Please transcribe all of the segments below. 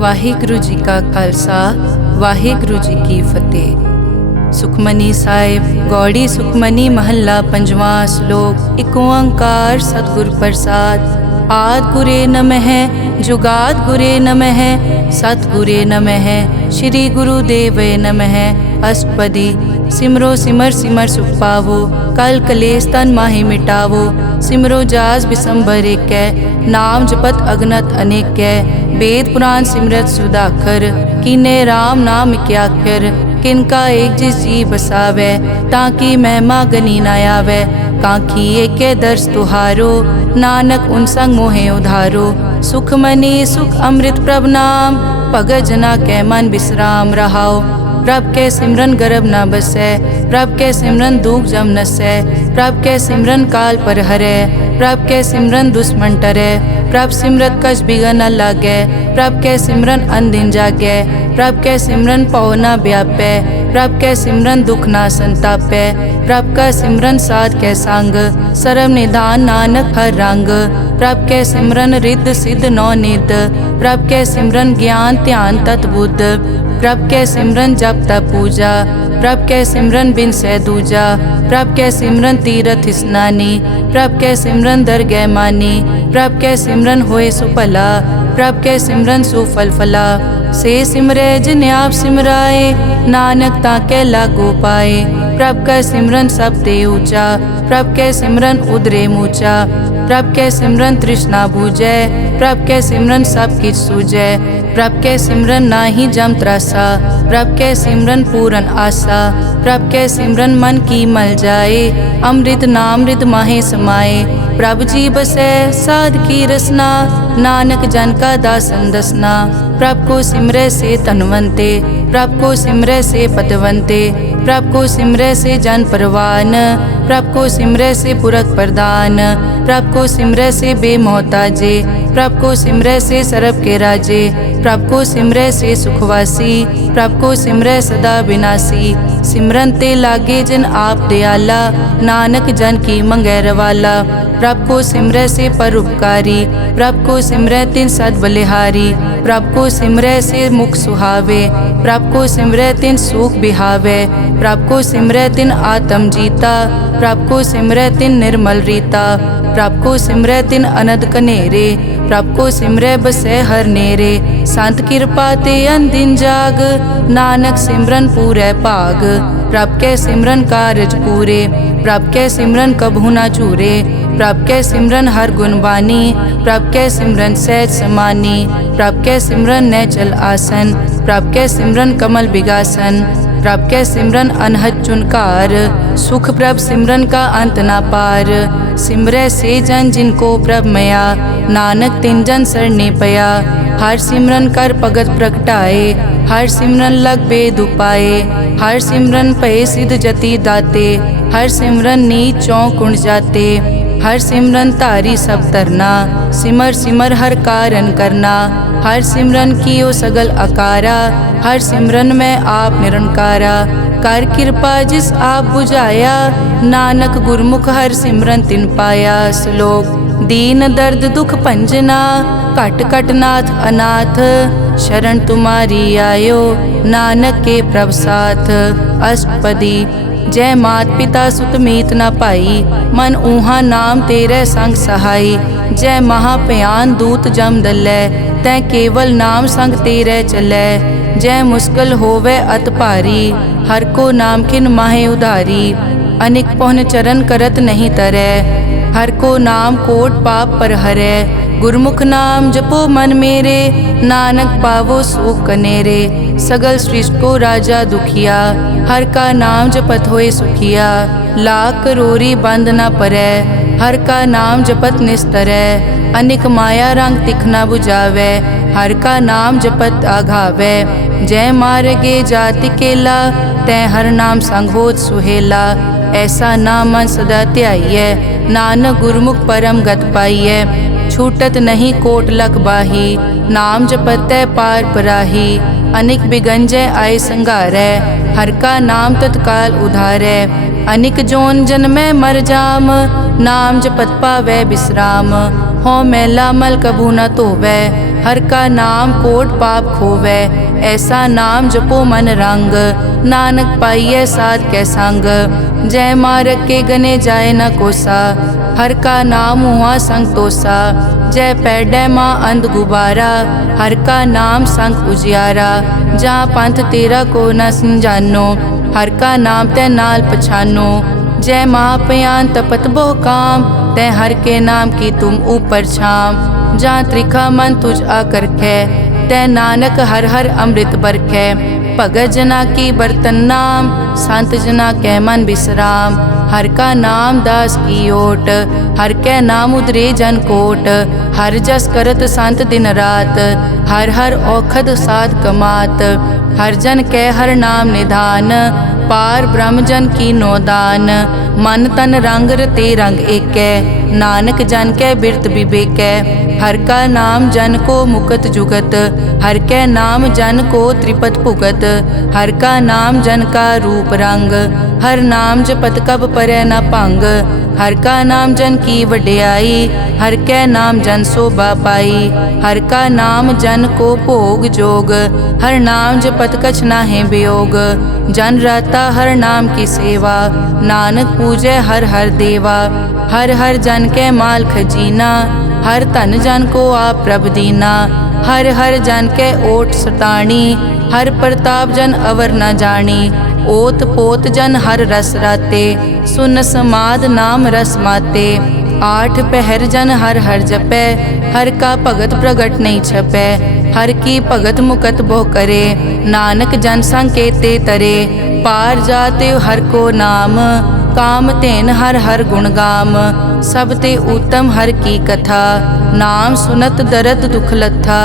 ਵਾਹਿਗੁਰੂ ਜੀ ਕਾ ਖਾਲਸਾ ਵਾਹਿਗੁਰੂ ਜੀ ਕੀ ਫਤਿਹ। ਸੁਖਮਨੀ ਸਾਹਿਬ ਗੌੜੀ ਸੁਖਮਨੀ ਮਹੱਲਾ ਪੰਜਵਾਂ ਸ਼ਲੋਕ। ਏਕ ਓੰਕਾਰ ਸਤਿਗੁਰ ਪ੍ਰਸਾਦ। ਆਦਿ ਗੁਰੇ ਨਮః ਜੁਗਾਦਿ ਗੁਰੇ ਨਮঃ ਸਤਿਗੁਰੇ ਨਮঃ ਸ਼੍ਰੀ ਗੁਰੂ ਦੇਵੇ ਨਮঃ। ਅਸ਼ਟਪਦੀ। ਸਿਮਰੋ ਸਿਮਰ ਸਿਮਰ ਸੁਖ ਪਾਵੋ ਕਲ ਕਲੇਸ਼ ਤਨ ਮਾਹਿ ਮਿਟਾਵੋ। ਸਿਮਰੋ ਜਾਸ ਬਿਸੰਬਰ ਏਕੈ ਨਾਮ ਜਪਤ ਅਗਨਤ ਅਨੇਕੈ। वेद पुराण सिमरत सुधाकर कीने राम नाम क्याकर। किनका एक जिस जी बसावै ताकि महिमा गनी न आवै। कांखी एके दर्श तुहारो नानक उन संग मोहे उधारो। सुख मनी सुख अमृत प्रभ नाम भगत जना कै मन विश्राम रहाओ। प्रभ के सिमरन गर्भ न बसै प्रभ के सिमरन दुख जम नसै। प्रभ के सिमरन काल पर हरै प्रभ के सिमरन दुश्मन टरै। प्रभ सिमरत कछ बिगन न लागै प्रभ के सिमरन अनदिन जागै। प्रभ के सिमरन पौ न व्यापै प्रभ के सिमरन दुख न संतापै। प्रभ का सिमरन साध के संग सर्व निधान नानक हर रंग। प्रभ के सिमरन रिद्ध सिद्ध नौ निध प्रभ के सिमरन ज्ञान ध्यान तत बुद्ध। प्रभ के सिमरन जप तप पूजा प्रभ के सिमरन बिन सै दूजा। प्रभ के सिमरन तीरथ स्नानी प्रभ के सिमरन दरगह मानी। प्रभ के सिमरन होए सुफला प्रभ के सिमरन सुफल फला। से सिमरै जिन आप सिमराए नानक ताके लागो पाए। प्रभ का सिमरन सब ते ऊंचा प्रभ के सिमरन उदरे मूचा। प्रभ के सिमरन तृष्णा बूझै प्रभ के सिमरन सब किछ सूझै। प्रभ के सिमरन नाही जम त्रासा प्रभ के सिमरन पूरन आसा। प्रभ के सिमरन मन की मल जाए अमृत नामृत माहे समाए। प्रभ जी बसै साध की रसना नानक जन का दासन दसना। प्रभ को सिमरै से तनवंते प्रभ को सिमरै से पतवंते। प्रभ को सिमरै से जन परवान प्रभ को सिमरै से पुरख प्रदान। प्रभ को सिमरै से बेमोहताजे प्रभ को सिमरै से सरब के राजे। प्रभ को सिमरै से सुखवासी प्रभ को सिमरै सदा विनाशी। सिमरन ते लागे जिन आप दयाला नानक जन की मंगै रवाला। प्रभ को सिमरै से परोपकारी प्रभ को सिमरै तिन सद बलिहारी। प्रभ को सिमरै से मुख सुहावे प्रभ को सिमरै तिन सुख बिहावे। प्रभ को सिमरै तिन आत्म जीता प्रभ को सिमरै तिन निर्मल रीता। प्रभ को सिमरै तिन अनद कनेरे प्रभ को सिमरै बसै हर नेरे। संत कृपा ते अनदिन जाग नानक सिमरन पूरै भाग। प्रभ के सिमरन कारज पूरे प्रभ के सिमरन कबहु न चूरे। प्रभ के सिमरन हर गुण बानी प्रभ के सिमरन सहज समानी। प्रभ के सिमरन नैचल आसन प्रभ के सिमरन कमल बिगासन। प्रभ के सिमरन अनहद चुनकार सुख प्रभ सिमरन का अंत ना पार। सिमरै से जन जिनको प्रभ मया नानक तिन जन सरने पया। हर सिमरन कर भगत प्रगटाए हर सिमरन लग बेद उपाए। हर सिमरन पए सिद्ध जति दाते हर सिमरन नीच चौं कुण जाते। हर सिमरन धारी सब तरना सिमर सिमर हर कारण करना। हर सिमरन कियो सगल अकारा हर सिमरन में आप निरंकारा। कर कृपा जिस आप बुझाया नानक गुरमुख हर सिमरन तिन पाया। श्लोक। दीन दर्द दुख भंजना घट घट नाथ अनाथ। शरण तुम्हारी आयो नानक के प्रभ साथ। अष्टपदी। जय मात पिता सुत मीत न पाई मन ऊहा नाम तेरे संग सहाई। जय महाभयान दूत जम दलै तै केवल नाम संग तेरे चलै। जय मुश्किल होवे अत भारी हर को नाम खिन माहे उधारी। अनिक पौन चरण करत नहीं तरै हर को नाम कोट पाप पर हरै। गुरमुख नाम जपो मन मेरे नानक पावो सुख कनेरे। सगल सृष्टि को राजा दुखिया हर का नाम जपत होए सुखिया। लाख करोरी बंद न परै हर का नाम जपत निस्तरै। अनिक माया रंग तिखना बुझावै हर का नाम जपत आघावै। जय मार्गे जाति केला तै हर नाम संग होत सुहेला। ऐसा नाम मन सदा ध्याइयै नानक गुरमुख परम गत पाइयै। छूटत नहीं कोट लख बाही नाम जपतै पार पराही। अनिक बिगंजय आय संघारै हर का नाम तत्काल उधारै। अनिक जोन जन्मै मर जाम नाम जपत पावै विश्राम। हों मैला मल कभू न धोवै। हर का नाम कोट पाप खोवै। ऐसा नाम जपो मन रंग, नानक पाइयै साध कै संग। जय मारग के गने जाए न कोसा, हर का नाम हुआ संग तोसा। जय पैडै माँ अंध गुबारा, हर का नाम संग उजियारा। जहाँ पंथ तेरा को न समझानो, हर का नाम तै नाल पछानो। जय महापयान तपत बहु काम, तै हर के नाम की तुम ऊपर छाम। जहाँ त्रिखा मन तुझ आकर कै, तै नानक हर हर अमृत बरखै। भगत जना की बर्तन नाम, संत जना कै मन विश्राम। हर का नाम दास की ओट, हर कै नाम उदरे जन कोट। हर जस करत संत दिन रात, हर हर औखद साध कमात। हर जन कै हर नाम निधान, पार ब्रह्म जन की नोदान। मन तन रंग रते रंग एकै, नानक जन कै बिरत विवेकै। हर का नाम जन को मुकत जुगत, हर कै नाम जन को त्रिपत भुगत। हर का नाम जन का रूप रंग, हर नाम जपत कब परै न भंग। हर का नाम जन की वड्याई, हर कै नाम जन शोभा पाई। हर का नाम जन को भोग जोग, हर नाम जपत कछ नाहि वियोग। जन राता हर नाम की सेवा, नानक पूजै हर हर देवा। हर हर जन कै माल खजीना, हर धन जन को आप प्रभ दीना। हर हर जन कै ओट सताणी, हर प्रताप जन अवर न जानी। ओत पोत जन हर रस राते, सुन समाद नाम रस माते। आठ पहर जन हर हर जपै, हर का भगत प्रगट नहीं छपै। हर की भगत मुकत बहु करे, नानक जन संकेते तरे। पार जाते हर को नाम, काम तेन हर हर गुण गाम। सब ते उत्तम हर की कथा, नाम सुनत दरद दुख लथा।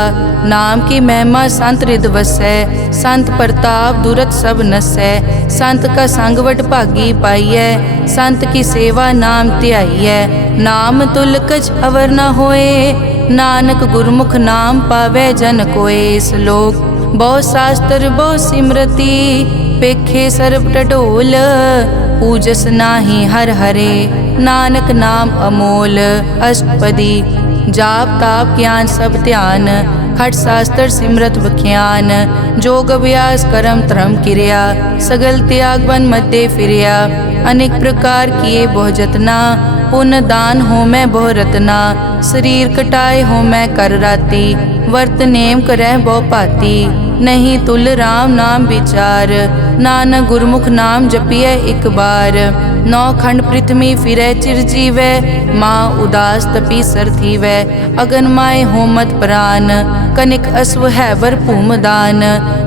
नाम की महिमा संत हृद वसै, संत प्रताप दुरत सब नसै। संत का संग वड भागी पाइयै, संत की सेवा नाम ध्याइयै। नाम तुल कछ अवर न होए, नानक गुरमुख नाम पावै जन कोए। श्लोक बहु शास्त्र बहु सिमरति, पेखे सर्ब टडोल। पूजस नाही हर हरे, नानक नाम अमोल। अष्टपदी जाप ताप ज्ञान सब ध्यान, खट शास्त्र सिमरत बख्यान। जोग अभ्यास करम धर्म क्रिया, सगल त्याग बन मध्य फिरिया। अनेक प्रकार किए बहु जतना, पुण्य दान हो मैं बहु रतना। शरीर कटाए हो मैं कर राती, वर्त नेम करह बहु पाती। नहीं तुल राम नाम विचार, नानक गुरमुख नाम जपिए एक बार। नौ खंड पृथ्वी फिरै चिर जीवै, माँ उदास तपी सर थीवै। अगन माय होमत प्राण, कनिक अश्व हैवर भूमदान।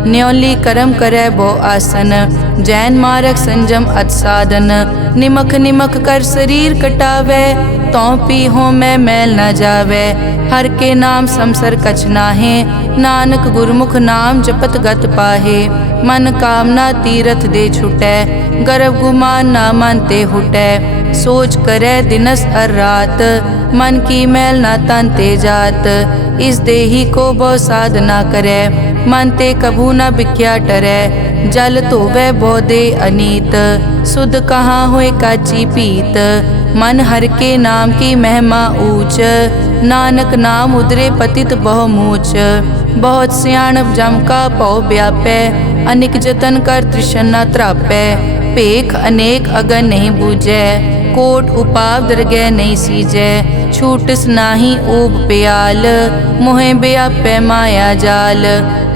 न्योली करम करै बहु आसन, जैन मारक संजम अत साधन। निमक निमक कर शरीर कटावै, तौ पी हो मैं मैल न जावै। हर के नाम समसर कछ नाहे, नानक गुरमुख नाम जपत गत पाहे। मन कामना तीरथ दे छुटै, गर्भ गुमान ना मन ते हुटै। सोच करे दिनस अर रात, मन की मैल ना तन ते जात। इस देही को बहु साधना करे, मन ते कभू न बिख्या टरै। जल धोवै बहु दे अनीत, सुध कहाँ होए काची पीत। मन हर के नाम की महिमा ऊंच, नानक नाम उदरे पतित बहु मूच। बहुत सियाणप जम का पौ व्यापै, अनेक जतन कर तृष्णा त्रापै। पेख अनेक अगन नहीं बूझै, कोट उपाव दरगह नहीं सीजै। छूटस नाही ऊब प्याल, मोहे व्यापै माया जाल।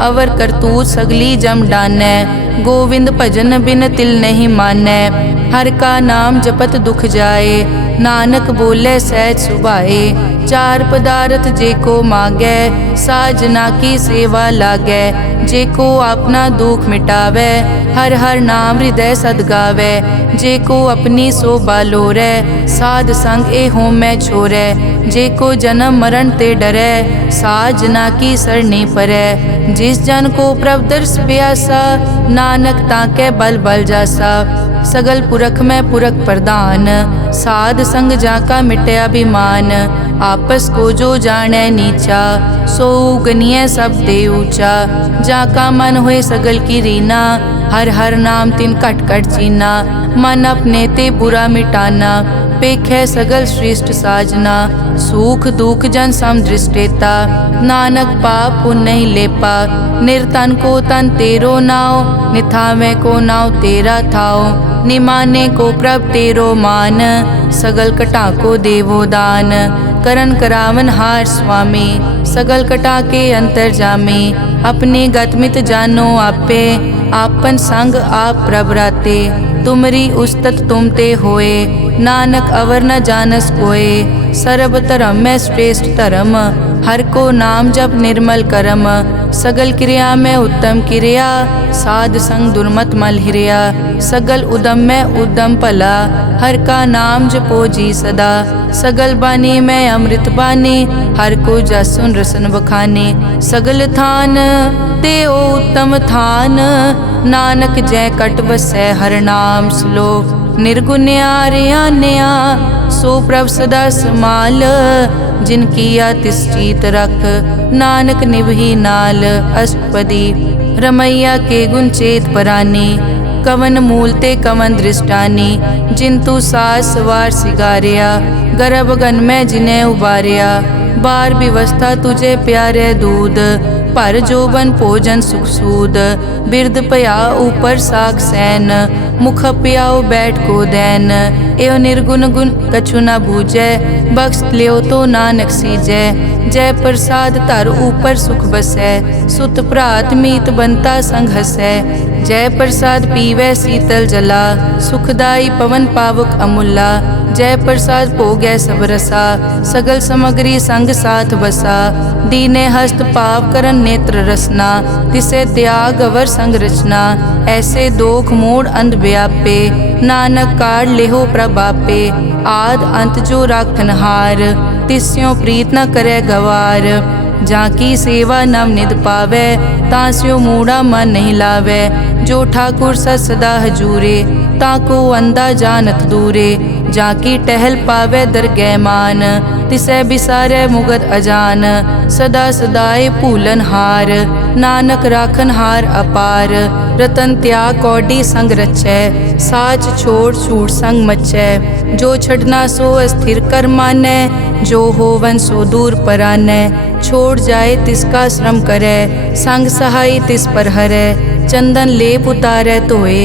अवर करतूत सगली जम डानै, गोविंद भजन बिन तिल नहीं मानै। हर का नाम जपत दुख जाए, नानक बोले सहज सुभाए। चार पदार्थ जे को मांगै, साजना की सेवा लागै। जे को अपना दुख मिटावै, हर हर नाम हृदय सद गावै। जे को अपनी शोभा लोरै, साध संग ए हो मैं छोरै। जे को जन्म मरण ते डरै, साजना की सरनी परै। जिस जन को प्रभ दर्श प्यासा, नानक ताकै बल बल जासा। सगल पुरख में पुरख प्रधान, साध संग जाका मिटया अभिमान। आपस को जो जाने नीचा, सो गनिय सब ते ऊंचा। जाका मन होए सगल की रीना, हर हर नाम तिन कट कट चीना। मन अपने ते बुरा मिटाना, पेखे सगल श्रेष्ठ साजना। सुख दुख जन सम दृष्टेता, नानक पाप पुण्य नहीं लेपा। निर्तन को तन तेरो नाव, निथावे को नाव तेरा थाओ। निमाने को प्रभ तेरो मान, सगल कटा को देवो दान। करन करावन हार स्वामी, सगल कटा के अंतर जामे। अपने गतमित जानो आपे, आपन संग आप प्रभ राते। तुमरी उस्तत तुम ते होए, नानक अवर न जानस कोए। सर्ब धर्म में श्रेष्ठ धर्म, हर को नाम जप निर्मल करम। सगल क्रिया में उत्तम क्रिया, साध संग दुर्मत मल हिरिया। सगल उदम में उद्दम भला, हर का नाम जपो जी सदा। सगल बानी में अमृत बानी, हर को जसुन रसन बखाने। सगल थान ते ओ उत्तम थान, नानक जय कट बसै हर नाम श्लोक। निर्गुण्या रियान्या, सो प्रभ सदा समाल। जिनकी तिस चीत रख, नानक निभही नाल। अष्टपदी रमैया के गुण चेत परानी, कवन मूल ते कवन दृष्टानी। जिंतु सास सवार सिगारिया, गर्भ गन में जिन्हें उबारिया। बार व्यवस्था तुझे प्यारे दूध, पर जोबन भोजन सुख सूद। बिरद पया ऊपर साग सैन, मुख प्याओ बैठ को दैन। एव निर्गुण गुण कछु न बूझै, बख्श लियो तो नानक सीजै। जय प्रसाद धर ऊपर सुख बसै, सुत भ्रात मीत बनता संग हसै। जय प्रसाद पीवै शीतल जला, सुखदाई पवन पावक अमूला। जय प्रसाद भोगै सब रसा, सगल समग्री संग साथ बसा। दीने हस्त पाव करन नेत्र रसना, तिसे त्याग अवर संग रचना। ऐसे दोख मूढ़ अंध व्यापे, नानक काढ़ लेहो प्रभापे। आद अंत जो राखन हार, तिस्यों प्रीत न करे गवार। जाकी सेवा नव निध पावे, तास्यो मूढ़ा मन नहीं लावे। जो ठाकुर सदा हजूरे, ताको अंधा जानत दूरे। जाकी टहल पावे दरगह मान, तिसे बिसारे मुगत अजान। सदा सदाए भूलन हार, नानक राखन हार अपार। रतन त्याग कौडी संग रचै, साच छोड़ छूट संग मचै। जो छड़ना सो अस्थिर कर मानै, जो होवन सो दूर परानै। छोड़ जाए तिसका श्रम करे, संग सहाय तिस पर हरै। चंदन लेप उतारै धोए,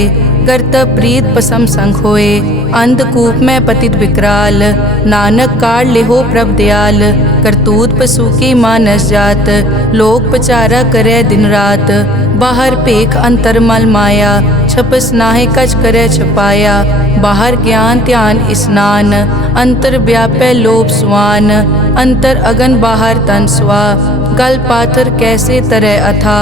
करतब प्रीत पसम संग होए। अंधकूप में पतित विकराल, नानक काढ़ लेहो प्रभ दयाल। करतूत पशु की मानस जात, लोक पचारा करे दिन रात। बाहर पेख अंतर मल माया, छपस नाहे कच करे छपाया। बाहर ज्ञान ध्यान स्नान, अंतर व्यापै लोभ स्वान। अंतर अगन बाहर तन स्वा, गल पाथर कैसे तरह अथा।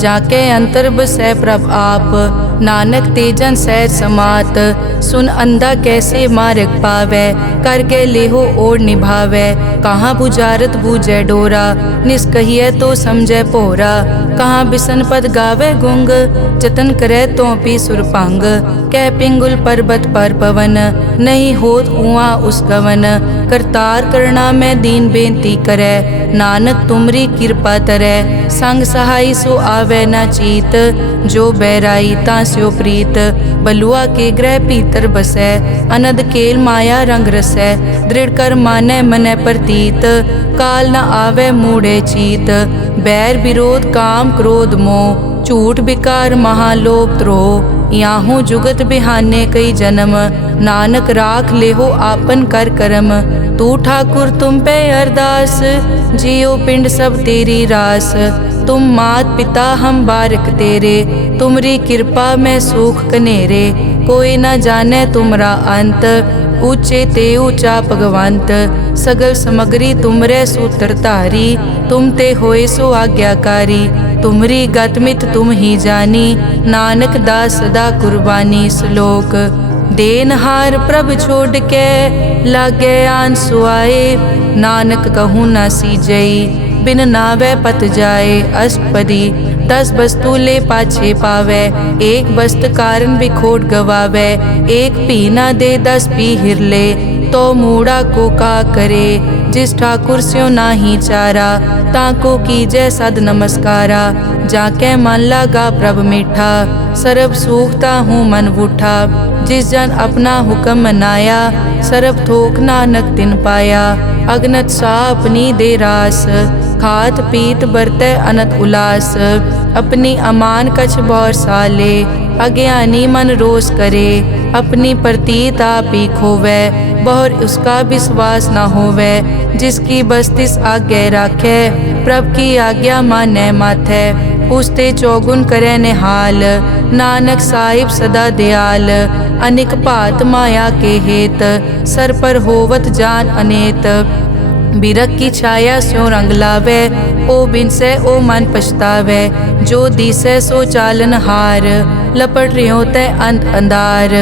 जाके अंतर बसै प्रभ आप, नानक तेजन सैर समात। सुन अंधा कैसे मार्ग पावै, करके लेहो ओर निभावै। कहाँ बुझारत बूझै डोरा, निष्कहिए तो समझै पोरा। कहाँ बिसन पद गावे गुंग, जतन करे तो पी सुरपंग। कह पिंगुल पर्वत पर पवन, नहीं होत उआ उस गवन। करतार करना में दीन बेनती करे, नानक तुमरी कृपा तरै। संग सहाय सो आवे न चीत, जो बैराई तास्यो प्रीत। बलुआ के ग्रह भीतर बसै, अनद केल माया रंग रसै। दृढ़ कर मानै मनै प्रतीत, काल न आवे मूढ़े चीत। बैर विरोध काम क्रोध मोह, झूठ विकार महालोभ द्रोह। याहू जुगत बिहाने कई जन्म, नानक राख लेहो आपन कर करम। तू ठाकुर तुम पे अरदास, जियो पिंड सब तेरी रास। तुम मात पिता हम बारक तेरे, तुमरी कृपा में सुख कनेरे। कोई न जाने तुमरा अंत, ऊंचे ते ऊंचा भगवंत। सगल समग्री तुमरे सूत्र धारी, तुम ते होए सो आज्ञाकारी। तुमरी गतमित तुम ही जानी, नानक दास सदा कुर्बानी। श्लोक देनहार प्रभ छोड़ के, लागे आन सुआए। नानक कहूँ न सीजई, बिन नावे पत जाए। अष्टपदी 10 वस्तु ले पाछे पावे, एक वस्त कारण बिखोट गवावे, एक पी ना दे 10 पी हिरले, तो मूड़ा को का करे, जिस ठाकुर स्यो नाही चारा, ताको कीजै सद नमस्कारा, जाके मन लागा प्रभ मीठा, सरब सूखता हूँ मन बूठा, जिस जन अपना हुक्म मनाया, सरब थोक नानक तिन पाया, अगनत सा अपनी दे रास, खात पीत बरतै अनत उलास, अपनी अमान कछ बौर साले, अज्ञानी मन रोस करे, अपनी प्रतीत आप ही खोवे, बहुर उसका विश्वास न होवे, जिसकी बस्तिस आज्ञा राखे, प्रभ की आज्ञा मानै माथै, उसते चौगुन करे निहाल, नानक साहिब सदा दयाल, अनिक भात माया के हेत, सर पर होवत जान अनेत, बिरख की छाया स्यों रंग लावे, ओ बिनसे ओ मन पछतावे, जो दिसै सो चालन हार, लपट रियो तै अंत अंधार,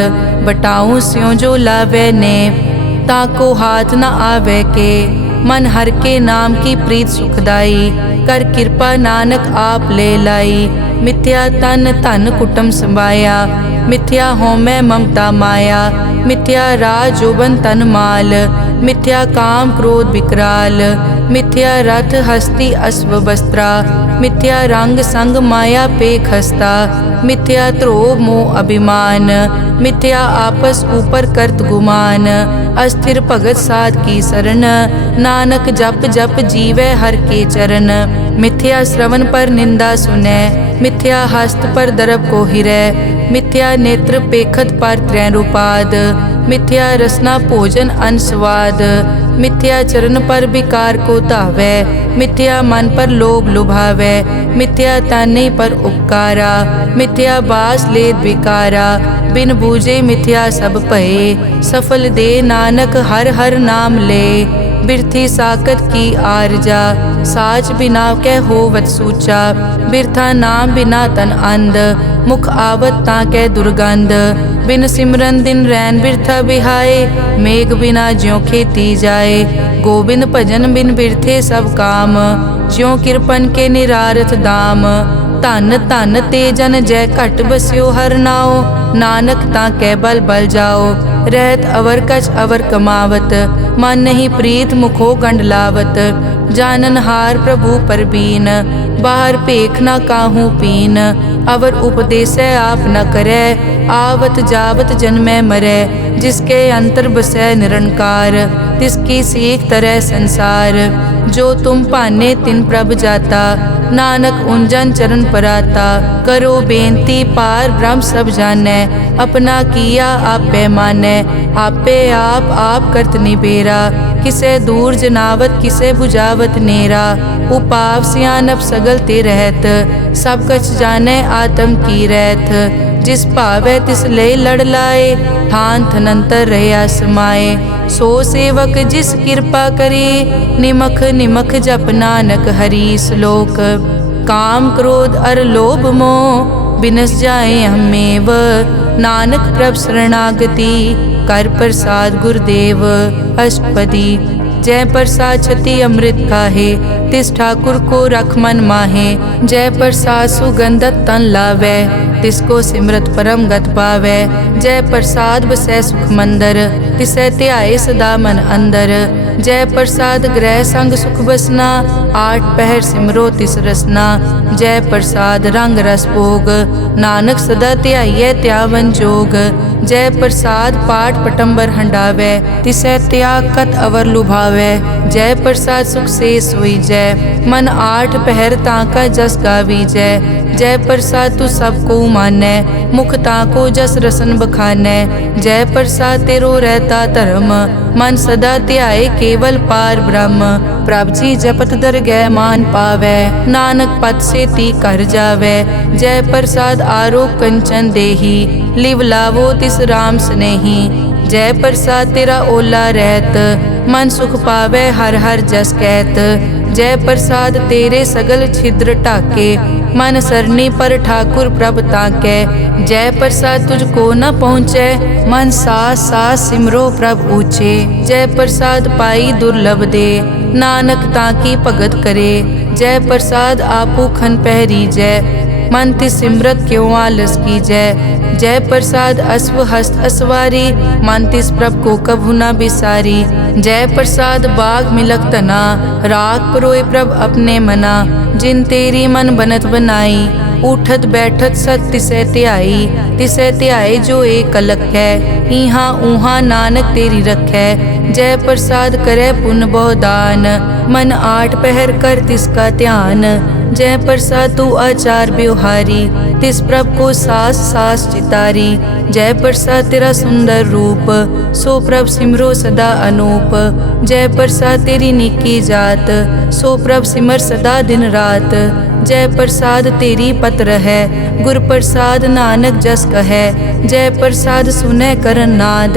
बटाऊं स्यों जो लावे ने, ताको हाथ न आवे के, मन हर के नाम की प्रीत सुखदाई, कर कृपा नानक आप ले लाई, मिथ्या तन धन कुटुम संभाया, मिथ्या होमै ममता माया, मिथ्या राज जोबन तन माल, मिथ्या काम क्रोध विकराल, मिथ्या रथ हस्ती अश्व वस्त्रा, मिथ्या रंग संग माया पे खस्ता, मिथ्या ध्रोह मोह अभिमान, मिथ्या आपस ऊपर करत गुमान, अस्थिर भगत साध की शरण, नानक जप जप जीवै हर के चरण, मिथ्या श्रवण पर निंदा सुनै, मिथ्या हस्त पर दरब को हिरै, मिथ्या नेत्र पेखत पर त्रैन रूपाद, मिथ्या रसना भोजन अनस्वाद, मिथ्या चरण पर विकार को धावै, मिथ्या मन पर लोभ लुभावै, मिथ्या ताने पर उपकारा, मिथ्या बास लेद विकारा, बिन बूझे मिथ्या सब भये, सफल दे नानक हर हर नाम ले, बिरथी साकत की आरजा, साच बिना कै होवत सूचा, बिरथा नाम बिना तन अंध, मुख आवत ताकै दुर्गंध, बिन सिमरन दिन रैन बिरथा बिहाए, मेघ बिना ज्यों खेती जाए, गोबिंद भजन बिन बिरथे सब काम, ज्यों किरपन के निरारथ दाम, धन धन ते जन जय घट बस्यो हर नाओ, नानक ताकै बल बल जाओ, रहत अवर कछ अवर कमावत, मन नहीं प्रीत मुखो गंड लावत, जानन हार प्रभु परबीन, बाहर पेख न काहू पीन, अवर उपदेसै आप न करे, आवत जावत जन्मै मरै, जिसके अंतर बसै निरंकार, तिसकी सीख तरह संसार, जो तुम पाने तिन प्रभ जाता, नानक उंजन चरण पराता, करो बेनती पार ब्रह्म सब जानै, अपना किया आप पैमानै, आपे आप करत निबेरा, किसे दूर जनावत किसे बुझावत नेरा, उपाव सियानप सगल ते रहत, सब कछ जानै आत्म की रहत, जिस भावै तिस ले लड़ लाए, थान थनंतर रहया समाए, सो सेवक जिस कृपा करे, निमख निमख जप नानक हरि श्लोक, काम क्रोध अर लोभ मोह बिनस जाए हमेव, नानक प्रभ शरणागति, कर प्रसाद गुरुदेव अष्टपदी, जय प्रसाद छति अमृत खाहे, तिस ठाकुर को रख मन माहे, जय प्रसाद सुगंधत तन लावै, तिसको सिमरत परम गत पावै, जय प्रसाद बसै सुख मंदर, तिसै ध्याए सदा मन अंदर, जय प्रसाद ग्रह संग सुख बसना, 8 पहर सिमरो तिस रसना, जय प्रसाद रंग रस भोग, नानक सदा ध्याइयै त्यावन जोग, जय प्रसाद पाठ पटंबर हंडावै, तिसै त्याग कत अवर लुभावै, जय प्रसाद सुख से सोई जय, मन 8 पहर ताका जस गावी जय, जय प्रसाद तू सबको मानै, मुख ताको जस रसन बखानै, जय प्रसाद तेरो रहता धर्म, मन सदा ध्याए केवल पार ब्रह्म, प्रभ जी जपत दरगह मान पावै, नानक पद से ती कर जावै, जय प्रसाद आरोग कंचन देही, लिव लावो तिस राम स्नेही, जय प्रसाद तेरा ओला रहत, मन सुख पावै हर हर जस कहत, जय प्रसाद तेरे सगल छिद्र ढाके, मन सरनी पर ठाकुर प्रभ ताकै, जय प्रसाद तुझको न पहुँचै, मन सास सास सिमरो प्रभ ऊँचे, जय प्रसाद पाई दुर्लभ दे, नानक ताकी भगत करे, जय प्रसाद आपू खन पहरी जय मन ति सिमरत क्यों आलस की जय प्रसाद अश्व हस्त असवारी मन तिस प्रभ को कभु न बिसारी। जय प्रसाद बाग मिलक तना राग परोए प्रभ अपने मना जिन तेरी मन बनत बनाई उठत बैठत सत तिसै त्याई जो एक अलग है इहाँ ऊहाँ नानक तेरी रखै। जय प्रसाद करे पुन बहुदान मन आठ पहर कर तिसका ध्यान। जय प्रसाद तू आचार व्यवहारी तिस प्रभ को सास सास चितारी। जय प्रसाद तेरा सुंदर रूप सो प्रभ सिमरो सदा अनूप। जय प्रसाद तेरी निकी जात सो प्रभ सिमर सदा दिन रात। जय प्रसाद तेरी पत्र है गुर प्रसाद नानक जस कहे। जय प्रसाद सुनै करन नाद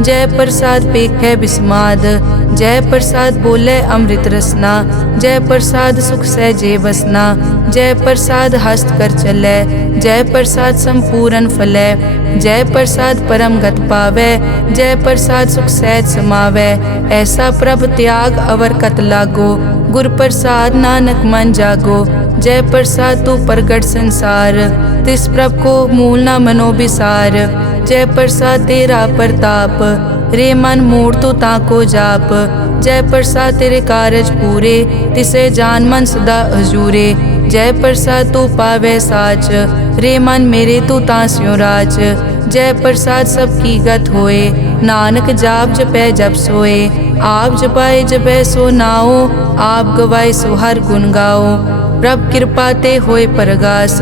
जय प्रसाद पेखै बिस्माद। जय प्रसाद बोले अमृत रसना जय प्रसाद सुख सहजे बसना। जय प्रसाद हस्त कर चलै जय प्रसाद संपूर्ण फलै। जय प्रसाद परम गत पावै जय प्रसाद सुख सहज समावै। ऐसा प्रभ त्याग अवर कत लागो गुर प्रसाद नानक मन जागो। जय प्रसाद तू प्रगट संसार तिस प्रभ को मूल न मनो बिसार। जय प्रसाद तेरा प्रताप रे मन मूड तो ताको जाप। जय प्रसाद तेरे कारज पूरे तिसे जान मन सदा हजूरे। जय प्रसाद तू पावे साच रे मन मेरे तू तास्यो राज। जय प्रसाद सबकी गत होए नानक जाप जपै जप सोए। आप जपाए जपै सो नाओ आप गवाए सो हर गुण गाओ। प्रभ कृपा ते होए परगास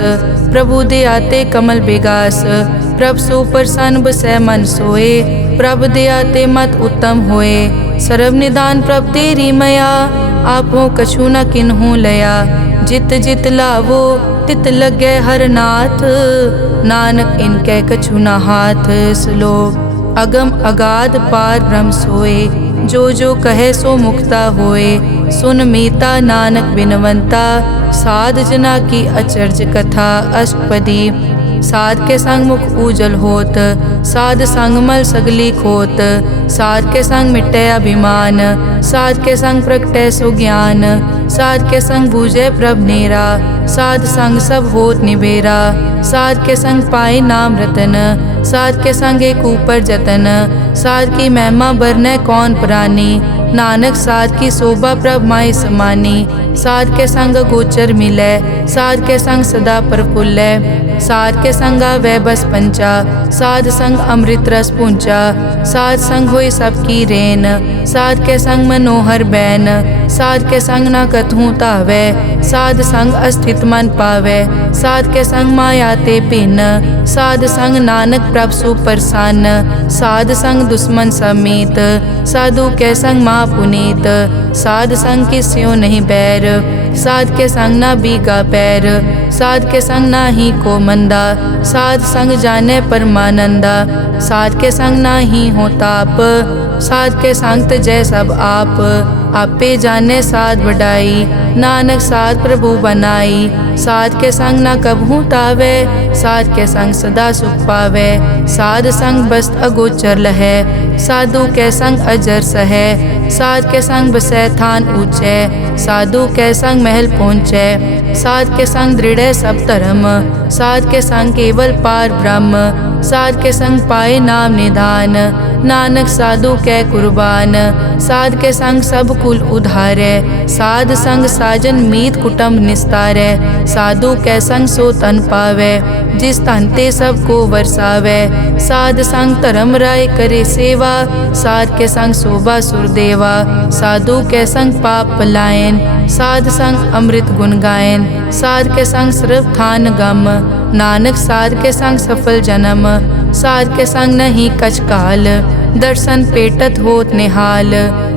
प्रभु दे आते कमल बेगास। प्रभ सो प्रसन्न बसै मन सोए प्रभ दे आते मत उत्तम होए। सर्व निदान प्रभ तेरी मया आपो कछु न किन्हू लया। जित जित लावो तित लगे हर नाथ नानक इनके कछु न हाथ। श्लोक अगम अगाध पार ब्रह्म सोए जो जो कहे सो मुक्ता होए। सुन मीता नानक बिनवंता साध जना की अचर्ज कथा। अष्टपदी साध के संग मुख उजल होत साध संग मल सगली खोत। साध के संग मिटे अभिमान साध के संग प्रगटे सो ज्ञान। साध के संग बूझे प्रभ नेरा साध संग सब होत निबेरा। साध के संग पाए नाम रतन साध के संग एक ऊपर जतन। साध की महिमा बरने कौन प्राणी नानक साध की शोभा प्रभ माई समानी। साध के संग गोचर मिलै साध के संग सदा प्रफुल्लै। साध के संग वै बस पंचा साध संग अमृत रस पूंचा। साध संग होई सबकी रेन साध के संग मनोहर बैन। साध के संग न कथूं तावै साध संग अस्थित मन पावै। साध के संग माया ते पिन साध संग नानक प्रभ सुप्रसन्न। साध संग दुश्मन समीत साधु के संग माँ पुनीत। साध संग किस्यो नहीं बैर साध के संग ना बीगा पैर। साध के संग ना ही को मंदा साध संग जाने परमानंदा। साध के संग ना ही हो ताप साध के संग तजै सब आप। आपे जाने साध बढ़ाई नानक साध प्रभु बनाई। साध के संग ना कबहू तावे साध के संग सदा सुख पावे। साध संग बस्त अगोचर लहै साधु के संग अजर सहै। साध के संग बसै थान ऊंचे साधु के संग महल पहुँचै। साध के संग दृढ़ सब धर्म साध के संग केवल पार ब्रह्म। साध के संग पाए नाम निधान नानक साधु के कुर्बान। साध के संग सब कुल उधारै साध संग साजन मीत कुटुंब निस्तारै। साधु के संग सो तन पावै जिस तन ते सब को वर्षावै। साध संग धर्म राय करे सेवा साध के संग शोभा सुरदेवा। साधु के संग पाप पलायन साध संग अमृत गुण गायन। साध के संग सर्व थान गम नानक साध के संग सफल जन्म। साध के संग नहीं कछ काल दर्शन पेटत होत निहाल।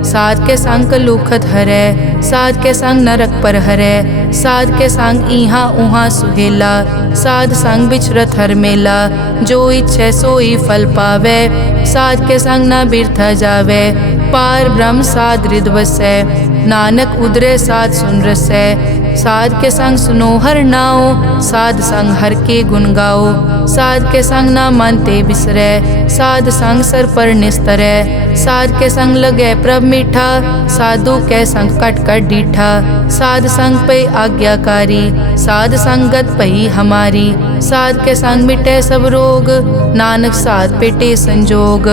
साध के संग लुखत हरै साध के संग नरक पर हरै। साध के संग इहाँ उहाँ सुहेला साध संग बिछरत हर मेला। जो इच्छै सोई फल पावै साध के संग न बिरथा जावै। पार ब्रह्म साध रिद वसै। नानक उदरे साध सुन रसै। साध के संग सुनो हर नाओ, साध संग हर के गुण गाओ। साध के संग ना मन ते बिसरै, साध संग सर पर निस्तरै। साध के संग लगै प्रभ मीठा, साधु के संग कट कट डीठा। साध संग पे आज्ञाकारी, साध संगत पई हमारी। साध के संग मिटे सब रोग, नानक साध पेटे संजोग।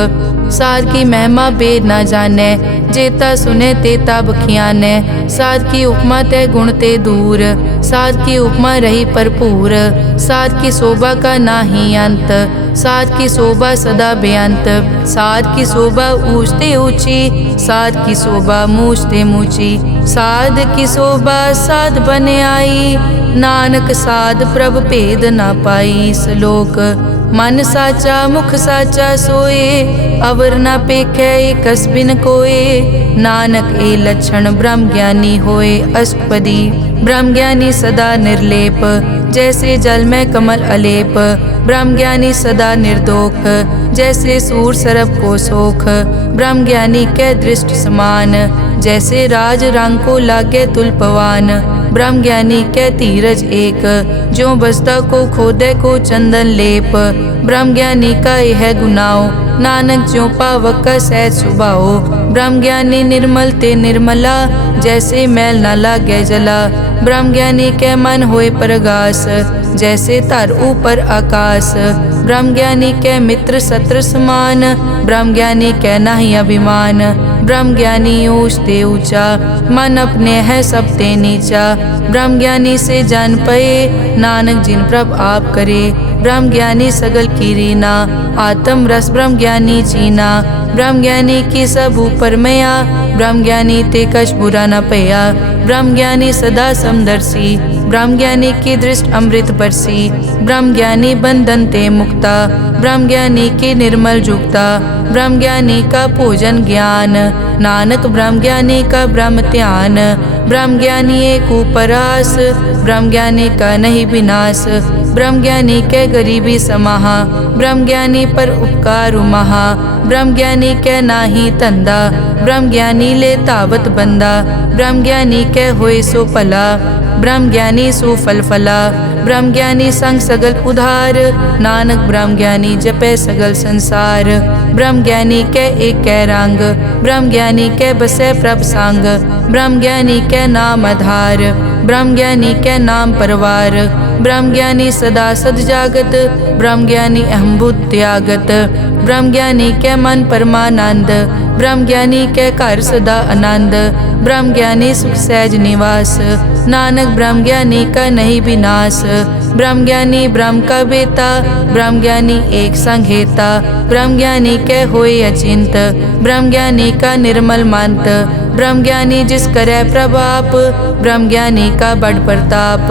साध की महिमा बेद ना जाने, जेता सुने तेता बखियाने। साध की उपमा ते गुण ते दूर, साध की उपमा रही भरपूर। साध की शोभा का नाही अंत, साध की शोभा सदा बेअंत। साध की शोभा ऊंचते ऊंची, साध की शोभा मूंचते मूंची। साध की शोभा साध बने आई, नानक साध प्रभ भेद ना पाई। श्लोक मन साचा मुख साचा सोए, अवर ना पेखै एकस बिन कोए। नानक ए लक्षण ब्रह्म ज्ञानी होए। अष्टपदी ब्रह्म ज्ञानी सदा निर्लेप, जैसे जल में कमल अलेप। ब्रह्म ज्ञानी सदा निर्दोख, जैसे सूर सरब को सोख। ब्रह्म ज्ञानी के दृष्टि समान, जैसे राज रंग को लागे तुलपवान। ब्रह्म ज्ञानी के धीरज एक, जो बसता को खोदे को चंदन लेप। ब्रह्म ज्ञानी का यह गुनाओ, नानक ज्यों पावक का सहज सुभाओ। ब्रह्म ज्ञानी निर्मल ते निर्मला, जैसे मैल न लागे जला। ब्रह्म ज्ञानी के मन होए परगास, जैसे धर ऊपर आकाश। ब्रह्म ज्ञानी के मित्र शत्रु समान, ब्रह्म ज्ञानी के नाही अभिमान। ब्रह्म ज्ञानी ऊंच ते ऊंचा, मन अपने है सब ते नीचा। ब्रह्म ज्ञानी से जान पए, नानक जिन प्रभ आप करे। ब्रह्म ज्ञानी सगल की रीना, आत्म रस ब्रह्म ज्ञानी चीना। ब्रह्म ज्ञानी की सब ऊपर मया, ब्रह्म ज्ञानी ते कछ बुरा न पया। ब्रह्म ज्ञानी सदा समदर्शी, ब्रह्म ज्ञानी की दृष्टि अमृत बरसी। ब्रह्म ज्ञानी बंधन ते मुक्ता, ब्रह्म ज्ञानी की निर्मल जुक्ता। ब्रह्म ज्ञानी का पूजन ज्ञान, नानक ब्रह्म ज्ञानी का ब्रह्म ध्यान। ब्रह्म ज्ञानी एक उपरास, ब्रह्म ज्ञानी का नहीं विनाश। ब्रह्म ज्ञानी के गरीबी समाहा, ब्रह्म ज्ञानी पर उपकार महा। ब्रह्म ज्ञानी के नाही तंदा, ब्रह्म ज्ञानी ले तावत बंदा। ब्रह्म ज्ञानी के होए सो भला, ब्रह्म ज्ञानी सो फल फला। ब्रह्म ज्ञानी संग सगल उधार, नानक ब्रह्म ज्ञानी जपे सगल संसार। ब्रह्म ज्ञानी के एक कै रंग, ब्रह्म ज्ञानी के बसे प्रभ संग। ब्रह्म ज्ञानी के नाम आधार, ब्रह्म ज्ञानी के नाम परवार। ब्रह्म ज्ञानी सदा सद जागत, ब्रह्म ज्ञानी अहम बुद्धि त्यागत। ब्रह्म ज्ञानी के मन परमानंद, ब्रह्म ज्ञानी के घर सदा आनंद। ब्रह्म ज्ञानी सुख सहज निवास, नानक ब्रह्म ज्ञानी का नहीं विनाश। ब्रह्म ज्ञानी ब्रह्म का बेता, ब्रह्म ज्ञानी एक संग हेता। ब्रह्म ज्ञानी के होए अचिंत, ब्रह्म ज्ञानी का निर्मल मंत। ब्रह्म ज्ञानी जिस करे प्रभाप, ब्रह्म ज्ञानी का बड़ प्रताप।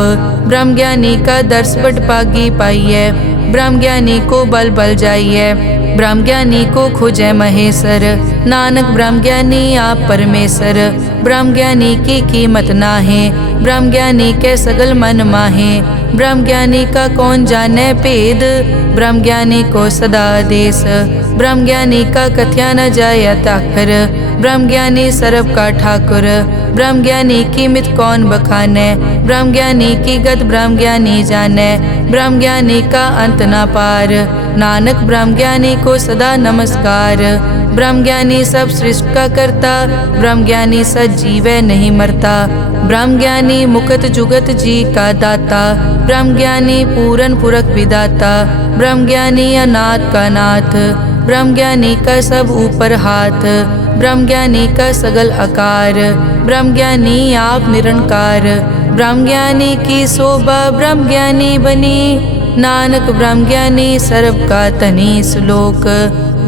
ब्रह्म ज्ञानी का दर्श बड़ पागी पाइए, ब्रह्म ज्ञानी को बल बल जाइए। ब्रह्म ज्ञानी को खोजे महेश्वर, नानक ब्रह्म ज्ञानी आप परमेश्वर। ब्रह्म ज्ञानी की कीमत नाहे, ब्रह्म ज्ञानी के सगल मन माहे। ब्रह्म ज्ञानी का कौन जाने भेद, ब्रह्म ज्ञानी को सदा आदेश। ब्रह्म ज्ञानी का कथ्या न जाय ताकर, ब्रह्म ज्ञानी सर्व का ठाकुर। ब्रह्म ज्ञानी की मित कौन बखाने, ब्रह्म ज्ञानी की गत ब्रह्म ज्ञानी जाने। ब्रह्म ज्ञानी का अंत न पार, नानक ब्रह्म ज्ञानी को सदा नमस्कार। ब्रह्म ज्ञानी सब सृष्टि का करता, ब्रह्म ज्ञानी सजीव नहीं मरता। ब्रह्म ज्ञानी मुकत जुगत जी का दाता, ब्रह्म ज्ञानी पूरन पुरख विदाता। ब्रह्म ज्ञानी अनाथ का नाथ, ब्रह्म ज्ञानी का सब ऊपर हाथ। ब्रह्म ज्ञानी का सगल आकार, ब्रह्म ज्ञानी आप निरंकार। ब्रह्म ज्ञानी की शोभा ब्रह्म ज्ञानी बनी, नानक ब्रह्म ज्ञानी सर्व का तनी। श्लोक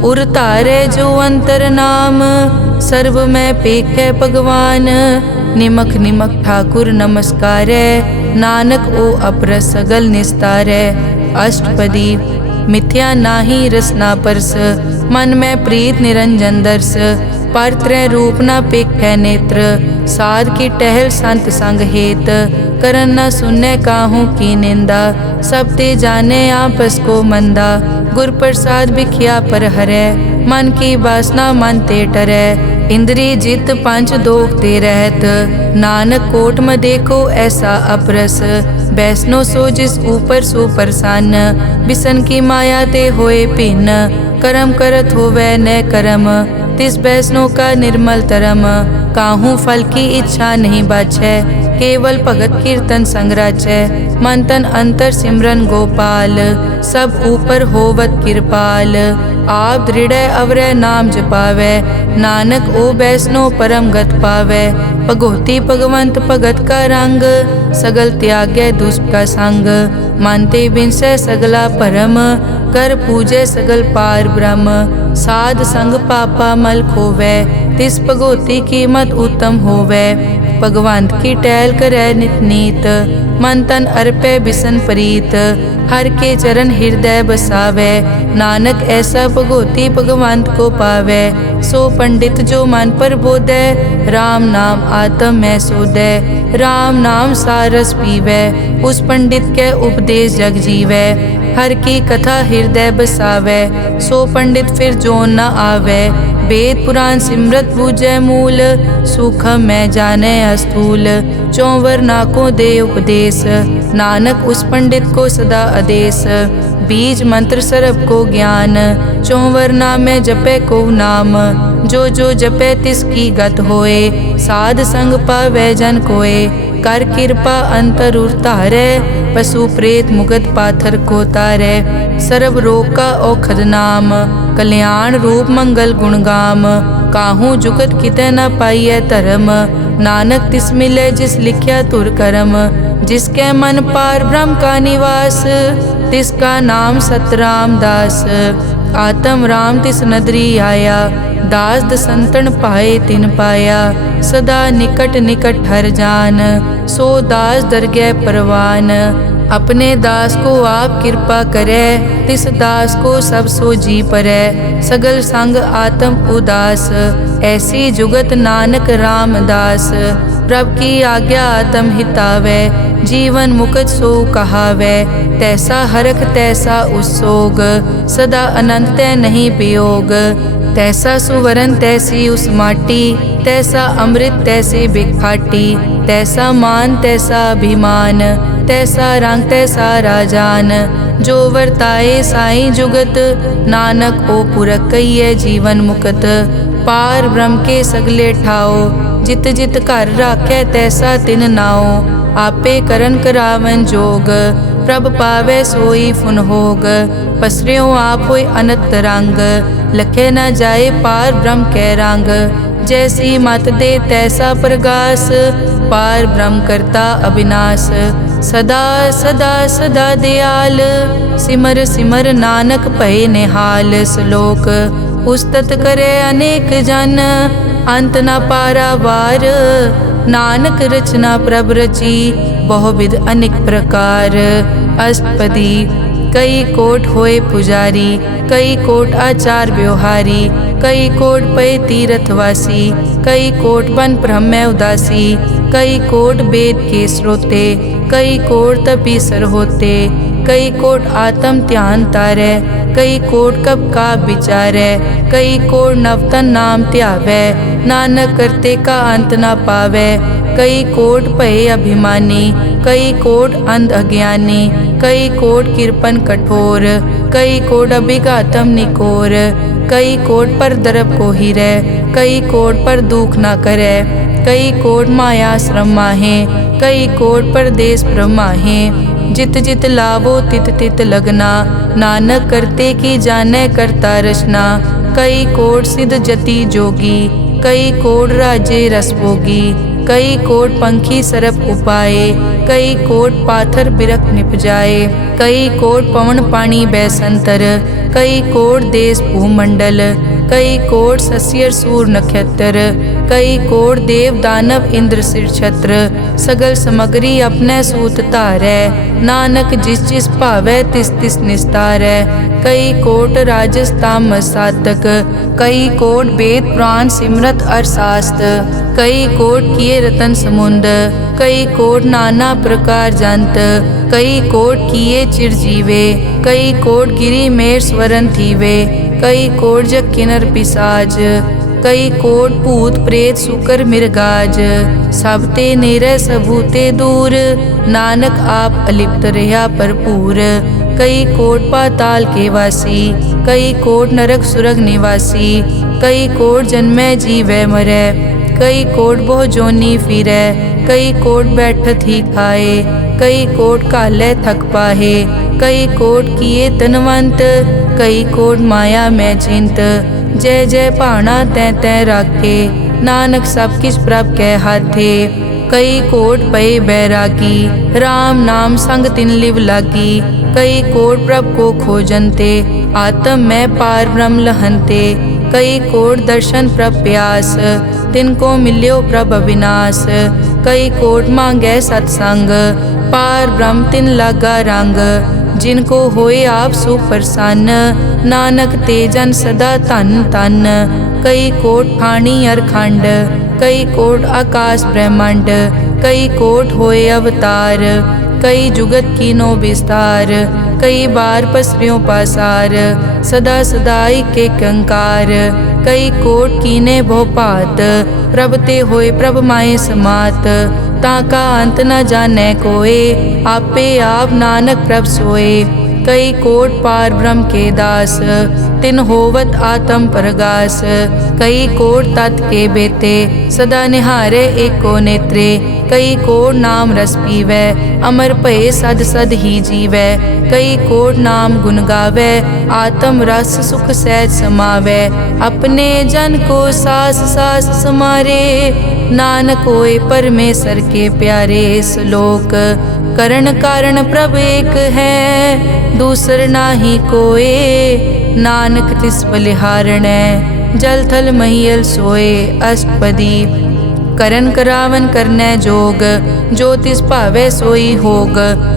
उर तारे जो अंतर नाम, सर्व में पेखे भगवान। निमक निमक ठाकुर नमस्कारे, नानक ओ अपर सगल निस्तारे। अष्टपदी मिथ्या नाही रसना परस, मन में प्रीत निरंजन दर्श। पर त्रय रूप न पेखे नेत्र, साध की टहल संत संग हेत। करन न सुनने काहू की निंदा, सब ते जाने आपस को मंदा। गुर प्रसाद बिखिया पर हरै, मन की वासना मन ते टरै। इंद्री जित पंच दोख ते रहत, नानक कोट में देखो ऐसा अपरस। वैष्णो सो जिस ऊपर सो प्रसन्न, बिसन की माया ते होए भिन्न। कर्म करत होवै न कर्म, तिस वैष्णो का निर्मल तरम। काहू फल की इच्छा नहीं बाछै, केवल भगत कीर्तन संग राचै। मन तन अंतर सिमरन गोपाल, सब ऊपर होवत कृपाल। आप दृढ़ अवरै नाम जपावै, नानक ओ वैष्णो परम गत पावै। भगोती भगवंत भगत का रंग, सगल त्यागै दुष्ट का संग। मानते बिनसै सगला परम, कर पूजै सगल पार ब्रह्म। साध संग पापा मल खोवै, तिस भगोती कीमत उत्तम होवै। भगवंत की टहल करै नित नीत, मन तन अर्पै बिसन प्रीत। हर के चरण हृदय बसावै, नानक ऐसा भगोती भगवंत को पावै। सो पंडित जो मन पर बोधै, राम नाम आत्म में सोधै। राम नाम सारस पीवै, उस पंडित के उपदेश जग जीवै। हर की कथा हृदय बसावै, सो पंडित फिर जोन न आवै। वेद पुराण सिमरत बूझै मूल, सूखम में जाने अस्थूल। चौवर नाकों दे उपदेश, नानक उस पंडित को सदा आदेश। बीज मंत्र सरब को ज्ञान, चौवर नामे जपे को नाम। जो जो जपे तिसकी गत होए, साध संग पावै जन कोए। कर कृपा अंतर उतारै, पशु प्रेत मुगत पाथर को तारै। सर्व रोग का औखद नाम, कल्याण रूप मंगल गुणगाम। काहू जुगत कितै न पाइयै धर्म, नानक तिस मिलै जिस लिख्या तुर करम। जिसके मन पार ब्रह्म का निवास, तिसका नाम सतराम दास। आत्म राम तिस नदरी आया, दास दसंतन पाए तिन पाया। सदा निकट निकट हर जान, सो दास दरगै परवान। अपने दास को आप कृपा करे, तिस दास को सब सो जी परै। सगल संग आत्म उदास, ऐसी जुगत नानक रामदास। प्रभ की आज्ञा आत्म हितावै, जीवन मुकत सो कहावै। तैसा हरख तैसा उस्सोग, सदा अनंत तै नहीं वियोग। तैसा सुवरन तैसी उस माटी, तैसा अमृत तैसी बिखाटी। तैसा मान तैसा अभिमान, तैसा रंग तैसा राजान। जो वर्ताए साई जुगत, नानक ओ पुरख कहिए जीवन मुकत। पार ब्रह्म के सगले ठाओ, जित जित घर राखै तैसा तिन नाओ। आपे करन करावन जोग, प्रभ पावै सोई फुन होग। पसरियो आप होय अनंत रंग, लखे न जाए पार ब्रह्म कै रंग। जैसी मत दे तैसा प्रगास, पार ब्रह्म करता अविनाश। सदा सदा सदा दयाल, सिमर सिमर नानक भय निहाल। श्लोक उस्तत करे अनेक जन, अंत न पारावार। नानक रचना प्रभ रची, बहुविध अनेक प्रकार। अष्टपदी कई कोट होए पुजारी, कई कोट आचार व्यवहारी। कई कोट पय तीर्थवासी, कई कोट बन ब्रह्म उदासी। कई कोट वेद के स्रोते, कई कोट तपीसर होते। कई कोट आत्म ध्यान तारै, कई कोट कब का विचारै। कई कोट नवतन नाम ध्यावै, नानक करते का अंत न पावै। कई कोट भय अभिमानी, कई कोट अंध अज्ञानी। कई कोट कृपन कठोर, कई कोट अभिघातम निकोर। कई कोट पर दरब को हिरै, कई कोट पर दुख न करै। कई कोट माया श्रम माहे, कई कोट परदेश ब्रह्माहे। जित जित लावो तित तित लगना, नानक करते की जानै करता रचना। कई कोट सिद्ध जति जोगी, कई कोट राजे रस भोगी। कई कोट पंखी सरप उपाए, कई कोट पाथर बिरख निपजाए। कई कोट पवन पानी बैसंतर, कई कोट देश भूमंडल। कई कोट सस्यर सूर नक्षत्र, कई कोट देव दानव इंद्र सिर छत्र, सगल समगरी अपने सूत धारै। नानक जिस जिस भावै तिस तिस निस्तारै। कई कोट राजस तामस साधक, कई कोट वेद पुराण सिमरत अरसास्त। कई कोट किए रतन समुंद, कई कोट नाना प्रकार जंत। कई कोट किए चिरजीवे, कई कोट गिरी मेर स्वरन थीवे। कई कोट जग किन्नर पिसाज, कई कोट भूत प्रेत सुकर मिर्गाज। सब ते नेरै सबूते दूर, नानक आप अलिप्त रहा भरपूर। कई कोट पाताल के वासी, कई कोट नरक सुरग निवासी। कई कोट जन्मै जीवै मरै, कई कोट बहु जोनी फिरै। कई कोट बैठत ही खाए, कई कोट कालै थक पाहे। कई कोट किए तनवंत, कई कोट माया मैं चिंत। जय जय भाना तै तै राखे, नानक सब किछ प्रभ कै हाथे। कई कोट पए बैरागी, राम नाम संग तिन लिव लागी। कई कोट प्रभ को खोजनते, आत्म में पार ब्रह्म लहनते। कई कोट दर्शन प्रभ प्यास, तिनको मिल्यो प्रभ अविनाश। कई कोट मांगै सतसंग, पार ब्रह्म तिन लागा रंग। जिनको होए आप सुप्रसन्न, नानक ते जन सदा धन धन। कई कोट ठाणी अरखंड, कई कोट आकाश ब्रह्मांड। कई कोट होए अवतार, कई जुगत कीनो विस्तार। कई बार पसर्यों पासार, सदा सदाई के कंकार। कई कोट कीने भो भात, प्रभ ते होए प्रभ माए समात। ताका अंत न जानै कोय, आपे आप नानक प्रभ सोए। कई कोट पार ब्रह्म के दास, तिन होवत आत्म प्रगास। कई कोट तत् के बेते, सदा निहारे एको नेत्रे। कई कोट नाम रस पीवै, अमर भये सद सद ही जीवै। कई कोट नाम गुण गावै, आत्म रस सुख सहज समावै। अपने जन को सास सास समारे, नानक होए परमेश्वर के प्यारे। श्लोक करण कारण प्रभ एक है, दूसर नाही कोय। नानक तिस बलिहारणै, जल थल महियल सोए। अष्टपदी करन करावन करनै जोग, जो तिस भावै सोई होग।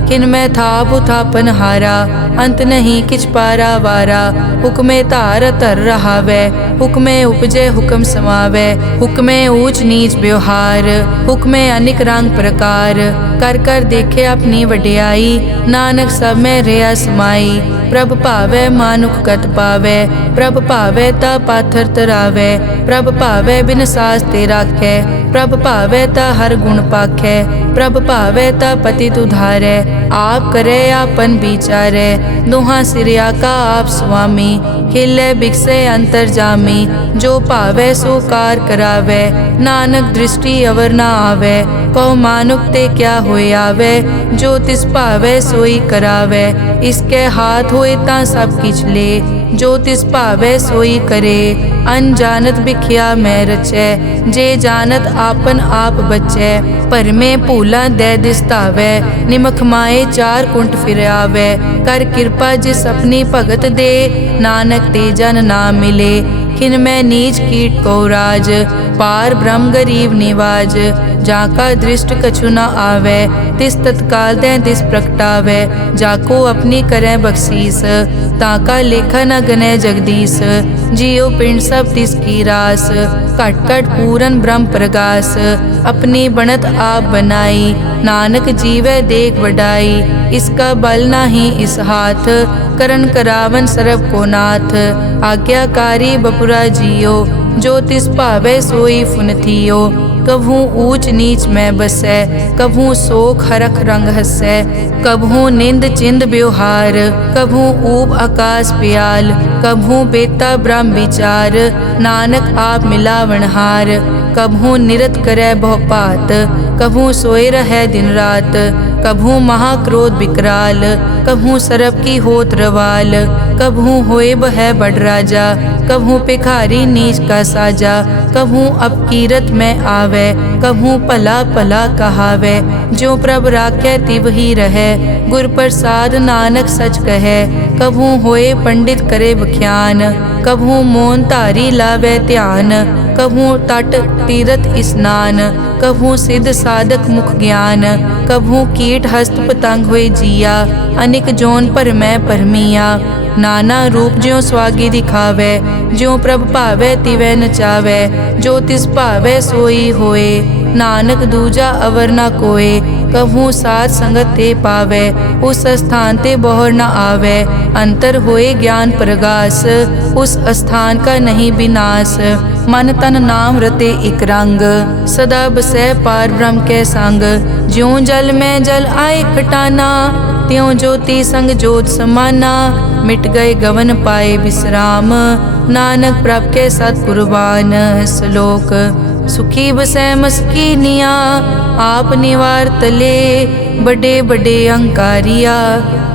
किनमै थाप उथापन हारा, अंत नहीं किछ पारा वारा। हुक्मे धार धर रहावै, हुक्मे उपजै हुक्म समावै। हुक्मे ऊंच नीच व्यवहार, हुक्मे अनिक रंग प्रकार। कर कर देखे अपनी वड्याई, नानक सब में रहा समाई। प्रभ भावै मानुख गत पावै, प्रभ भावै ता पाथर तरावै। प्रभ भावै बिन सास ते राखै, प्रभ भावै ता हर गुण पाखै। प्रभ भावै ता पतित उधारै, आप करे आपन विचारै। दुहां सिरिया का आप स्वामी, खिलै बिकसै अंतर जामी। जो भावै सो कार करावै, नानक दृष्टि अवर ना आवै। कहो मानुक ते क्या होए आवे, जो तिस भावै सोई करावै। इसके हाथ होए तां सब किछ ले, जो तिस भावै सोई करे। अनजानत बिख्या मैं रचै, जे जानत आपन आप बचै। भरमे भूला दै दिसतावै, निमख माए चार कुंट फिर आवै। कर कृपा जिस अपनी भगत दे, नानक ते जन ना मिले। खिन मैं नीच कीट को राज, पार ब्रह्म गरीब निवाज। जाका दृष्ट कछु न आवे, तिस तत्काल दै तिस प्रगटावै। जाको अपनी करै बख्शीस, ताका लेखा न गनै जगदीश। जियो पिंड सब तिस की रास, घट घट पूरन ब्रह्म प्रगास। अपनी बनत आप बनाई, नानक जीवै देख वडाई। इसका बल नाही इस हाथ, करन करावन सरब को नाथ। आज्ञाकारी बपुरा जियो, जो तिस भावै सोई फुन थियो। कभू ऊंच नीच में बसै, कभू सोख हरख रंग हसै। कभू निंद चिंद व्यवहार, कभू ऊब आकाश प्याल। कभू बेता ब्रह्म विचार, नानक आप मिलावनहार। कभू निरत करै बहु पात, कभू सोए रहै दिन रात। कभू महाक्रोध विकराल, कभू सरब की होत रवाल। कभू होए बह बड़ राजा, कभू भिखारी नीच का साजा। कभू अपकीरत में आवे, कभू भला भला कहावे। जो प्रभ राखै तिव ही रहै, गुर प्रसाद नानक सच कहै। कभू होए पंडित करे बख्यान, कभू मौन धारी लावे ध्यान। कभू तट तीरथ स्नान, कभू सिद्ध साधक मुख ज्ञान, कभू कीट हस्त पतंग हुए जिया, अनिक जोन पर मैं परमिया। नाना रूप ज्यों स्वागी दिखावे, ज्यों प्रभ भावे तिवै नचावे, जो तिस भावे सोई होए, नानक दूजा अवर न कोय। कभू साथ संगत ते पावे, उस स्थान ते बोहर न आवे, अंतर होए ज्ञान प्रगास, उस स्थान का नहीं विनाश। मन तन नाम रते इक रंग, सदा बसै पार ब्रह्म के संग, ज्यों जल में जल आए खटाना, त्यों ज्योति संग जोत समाना, मिट गए गवन पाए विश्राम, नानक प्रभ के सतपुरबान। श्लोक सुखी बसै मस्कीनिया, आप निवार तले, बड़े बड़े अहंकारिया,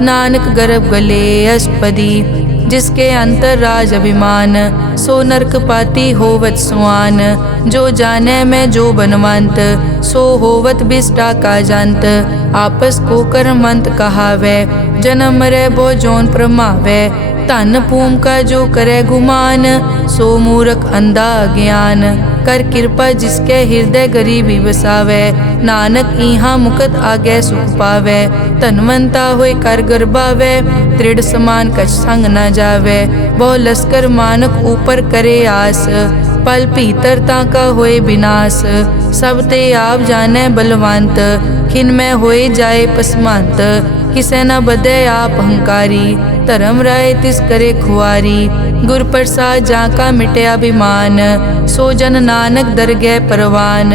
नानक गर्भ गले अष्टपदी, जिसके अंतर राज अभिमान, सो नरक पाती होवत सुआन, जो जाने में जो बनवंत, सो होवत बिष्टा का जंत, आपस को कर्मंत कहावे, जन्म मरे बो जोन प्रमावे, धन भूम का जो करे गुमान, सो मूर्ख अंधा ज्ञान, कर कृपा जिसके हृदय गरीबी बसावे, नानक इहाँ मुकत आगे सुख पावे, धनवंता होए कर गर्भावे, दृढ़ समान कछ संग न जावे, बहु लश्कर मानक ऊपर करे आस, पल भीतर ताका होए विनाश, सब ते आप जाने बलवंत, खिन में होए जाए पसमंत, किसे न बदे आप अहंकारी, धर्म राय तिस करे खुआरी, गुर प्रसाद जाका मिटे अभिमान, सो जन नानक दरगह परवान,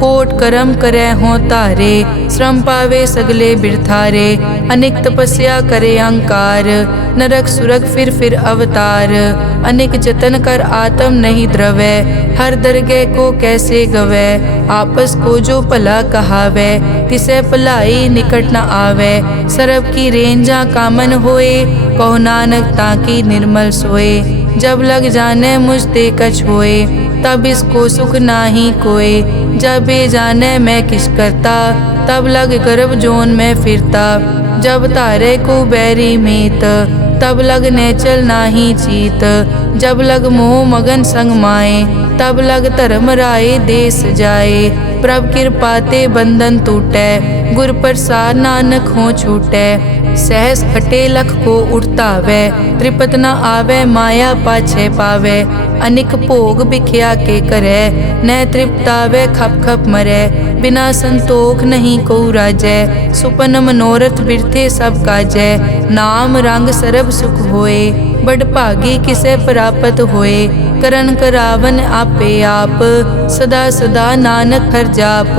कोट करम करे हों तारे, श्रम पावे सगले बिरथारे, अनेक तपस्या करे अहंकार, नरक सुरग फिर अवतार, अनेक जतन कर आत्म नहीं द्रवे, हर दरगह को कैसे गवे, आपस को जो भला कहावे, तिसे भलाई निकट न आवे, सरब की रेंजा कामन होए, कहो नानक ताकी निर्मल सोए, जब लग जाने मुझ ते कछ होए, तब इसको सुख नाही कोय, जब ये जाने मैं किस करता, तब लग गर्भ जोन में फिरता, जब तारे को बैरी मीत, तब लग नेचल नाही चीत, जब लग मोह मगन संग माए, तब लग धर्म राय देश जाए, प्रभ कृपा ते बंधन टूटे, गुर प्रसाद नानक हो छूटे, सहस खटे लख को उड़तावे, त्रिपत न आवे माया पाछे पावे, अनिक भोग बिख्या के करे, न तृप्तावे खप खप मरे, बिना संतोख नहीं को राजै, सुपन मनोरथ बिरथे सब काजै, नाम रंग सरब सुख होए, बड़ भागी किसे प्राप्त होए, करन करावन आपे आप, सदा सदा नानक हर जाप,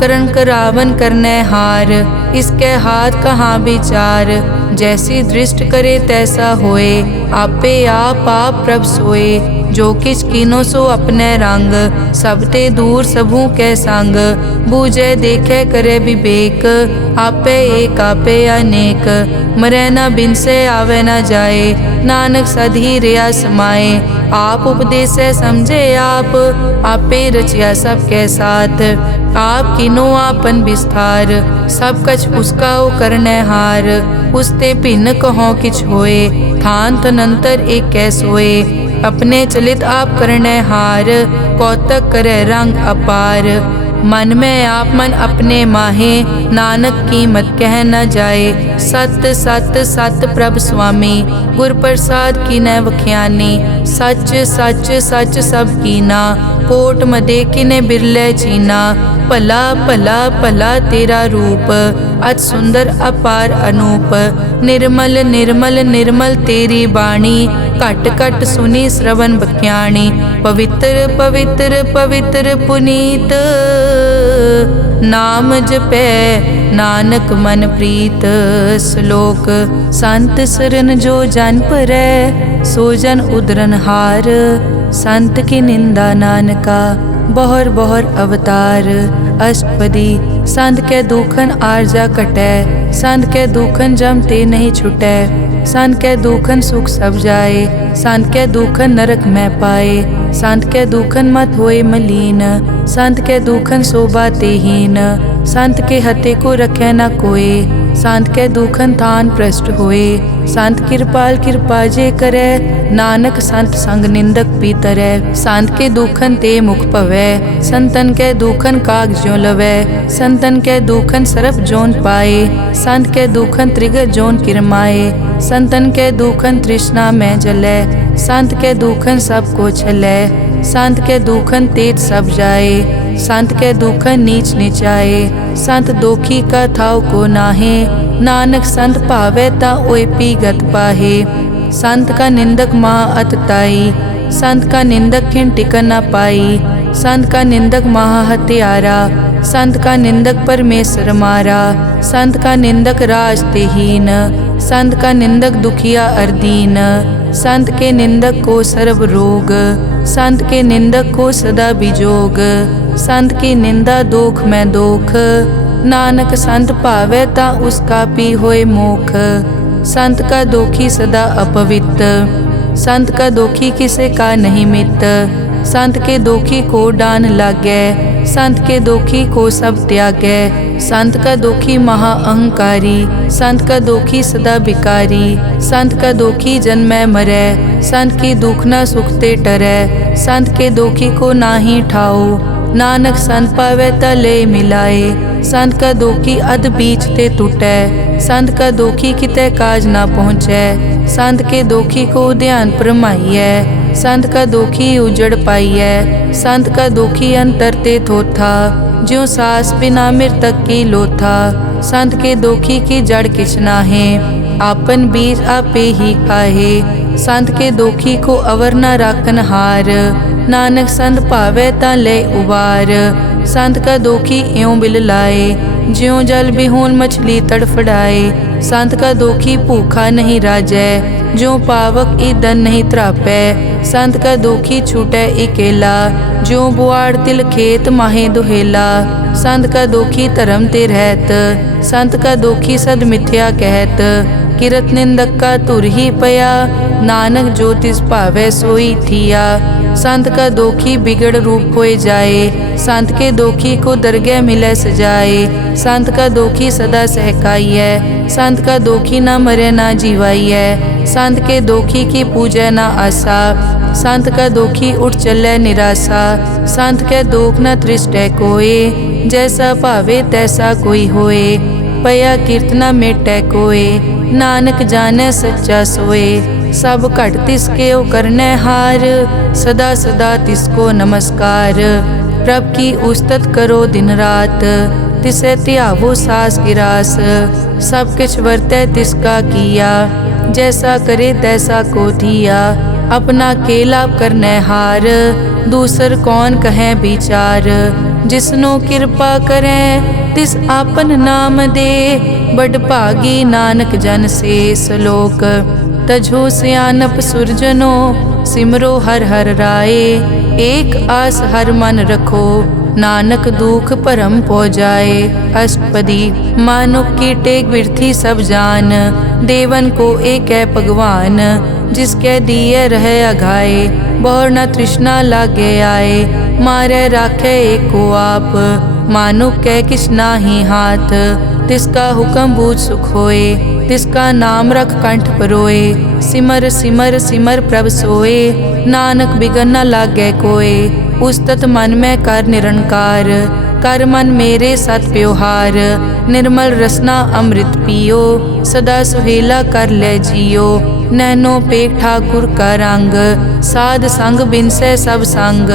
करन करावन करने हार, इसके हाथ कहाँ विचार, जैसी दृष्ट करे तैसा होए, आपे आप प्रभ सोए, जो किछ कीनो सो अपने रंग, सब ते दूर सबू के संग, बूझे देखे करे विवेक, आपे एक आपे अनेक, मरे न बिन से आवे न जाए, नानक सधी रिया समाए, आप उपदेश समझे आप, आपे रचिया सबके साथ, आप किनो आपन विस्तार, सब कछ उसका ओ करने हार, उसते भिन्न कहो किछ होए, थान तनंतर एक कैस होए, अपने चलित आप करने हार, कौतक करे रंग अपार, मन में आप मन अपने माहे, नानक कीमत कह न जाए, सत सत सत प्रभ स्वामी, गुर प्रसाद की न वख्यानी, सच सच सच सब कीना, कोट मदे किने बिरले चीना, भला भला भला तेरा रूप, अति सुंदर अपार अनूप, निर्मल निर्मल निर्मल तेरी बाणी, घट घट सुनी श्रवण बख्याणी, पवित्र पवित्र पवित्र पुनीत, नाम जपै नानक मन प्रीत। श्लोक संत सरन जो जन परै, सो जन उदरन हार, संत की निंदा नानका, बहर बहर अवतार। अष्टपदी संत के दुखन आरजा कटै, संत के दुखन जम ते नहीं छुटै, संत के दुखन सुख सब जाए, संत के दुखन नरक में पाए, संत के दुखन मत होए मलीन, संत के दुखन शोभा ते हीन, संत के हते को रखे न कोई, संत कै दुखन थान प्रष्ट होए। संत कृपाल कृपा जे करे, नानक संत संग निंदक पी तरै। संत के दुखन ते मुख पवै, संतन कै दुखन काग ज्यों लवै। संतन कै दुखन सरप जोन पाए, संत कै दुखन त्रिगत जोन किरमाए। संतन कै दुखन तृष्णा में जलै, संत कै दुखन सब को छलै। संत कै दुखन तेज सब जाए, संत कै दुखन नीच नीचाए। संत दोखी का थाव को नाहे, नानक संत भावै ता ओए पी गत पाहे। संत का निंदक महा अतताई, संत का निंदक खिन टिकन न पाई। संत का निंदक महा हत्यारा, संत का निंदक परमेश्वर मारा। संत का निंदक राज ते हीन, संत का निंदक दुखिया अरदीन। संत के निंदक को सर्व रोग, संत के निंदक को सदा बिजोग। संत की निंदा दोख में दोख, नानक संत भावै ता उसका पी होए मोख। संत का दोखी सदा अपवित्र, संत का दोखी किसे का नहीं मित। संत के दोखी को डान लागै, संत के दोखी को सब त्यागै। संत का दोखी महा अहंकारी, संत का दोखी सदा बिकारी। संत का दोखी जन्मै मरै, संत की दुखना सुखते टरै। संत के दोखी को नाही ठाओ, नानक संत पावै ता ले मिलाए। संत का दोखी अध बीच ते टूटै, संत का दोखी कितै काज ना पहुँचै। संत के दोखी को ध्यान परमाइयै, संत का दोखी उजड़ पाइयै। संत का दोखी अंतर ते थोथा, ज्यों सास बिना मृतक की लोथा। संत के दोखी की जड़ किछ नाहे, आपन बीज आपे ही खाहे। संत के दोखी को अवर न राखन हार, नानक संत भावै ता ले उबार। संत का दोखी इयों बिल लाए, ज्यों जल बिहून मछली तड़फड़ाए। संत का दोखी भूखा नहीं राजै, ज्यों पावक ईंधन नहीं त्रापै। संत का दोखी छूटै इकेला, ज्यों बुआड़ तिल खेत माहे दुहेला। संत का दोखी धर्म ते रहत, संत का दोखी सद मिथ्या कहत। किरत निंदक का तुर ही पया, नानक जो तिस भावै सोई थिया। संत का दोखी बिगड़ रूप होए जाए, संत के दोखी को दरगह मिलै सजाए। संत का दोखी सदा सहकाइयै, संत का दोखी ना मरे ना जीवाइयै। संत के दोखी की पूजै ना आसा, संत का दोखी उठ चलै निराशा। संत के दोख न तृष्टै कोय, जैसा भावे तैसा कोई होए। पया कीर्तना मेटै कोय, नानक जानै सच्चा सोए। सब घट तिसके ओ करनै हार, सदा सदा तिसको नमस्कार। प्रभ की उस्तत करो दिन रात, तिसे त्यावो सास गिरास। सब किछ वर्तै तिसका किया, जैसा करे तैसा को दिया। अपना केला करनै हार, दूसर कौन कहे विचार। जिसनो कृपा करै तिस आपन नाम दे, बड़ भागी नानक जन से सलोक। तजो सियानप सुरजनो, सिमरो हर हर राए। एक आस हर मन रखो, नानक दुख परम पो जाए। अष्टपदी मानुक की टेक बिरथी सब जान, देवन को एक है भगवान। जिसके दिए रहे अघाए, बहुर न तृष्णा लागे आए। मारे राखे एको आप, मानुक कै किछ नाही हाथ। तिसका हुक्म बूझ सुख होए, तिसका नाम रख कंठ परोए। सिमर सिमर सिमर प्रभ सोए, नानक बिगन न लागै कोय। उस्तत मन में कर निरंकार, कर मन मेरे सत व्यवहार। निर्मल रसना अमृत पियो, सदा सुहेला कर ले जियो। नैनो पेख ठाकुर का रंग, साध संग बिनसै सब संग।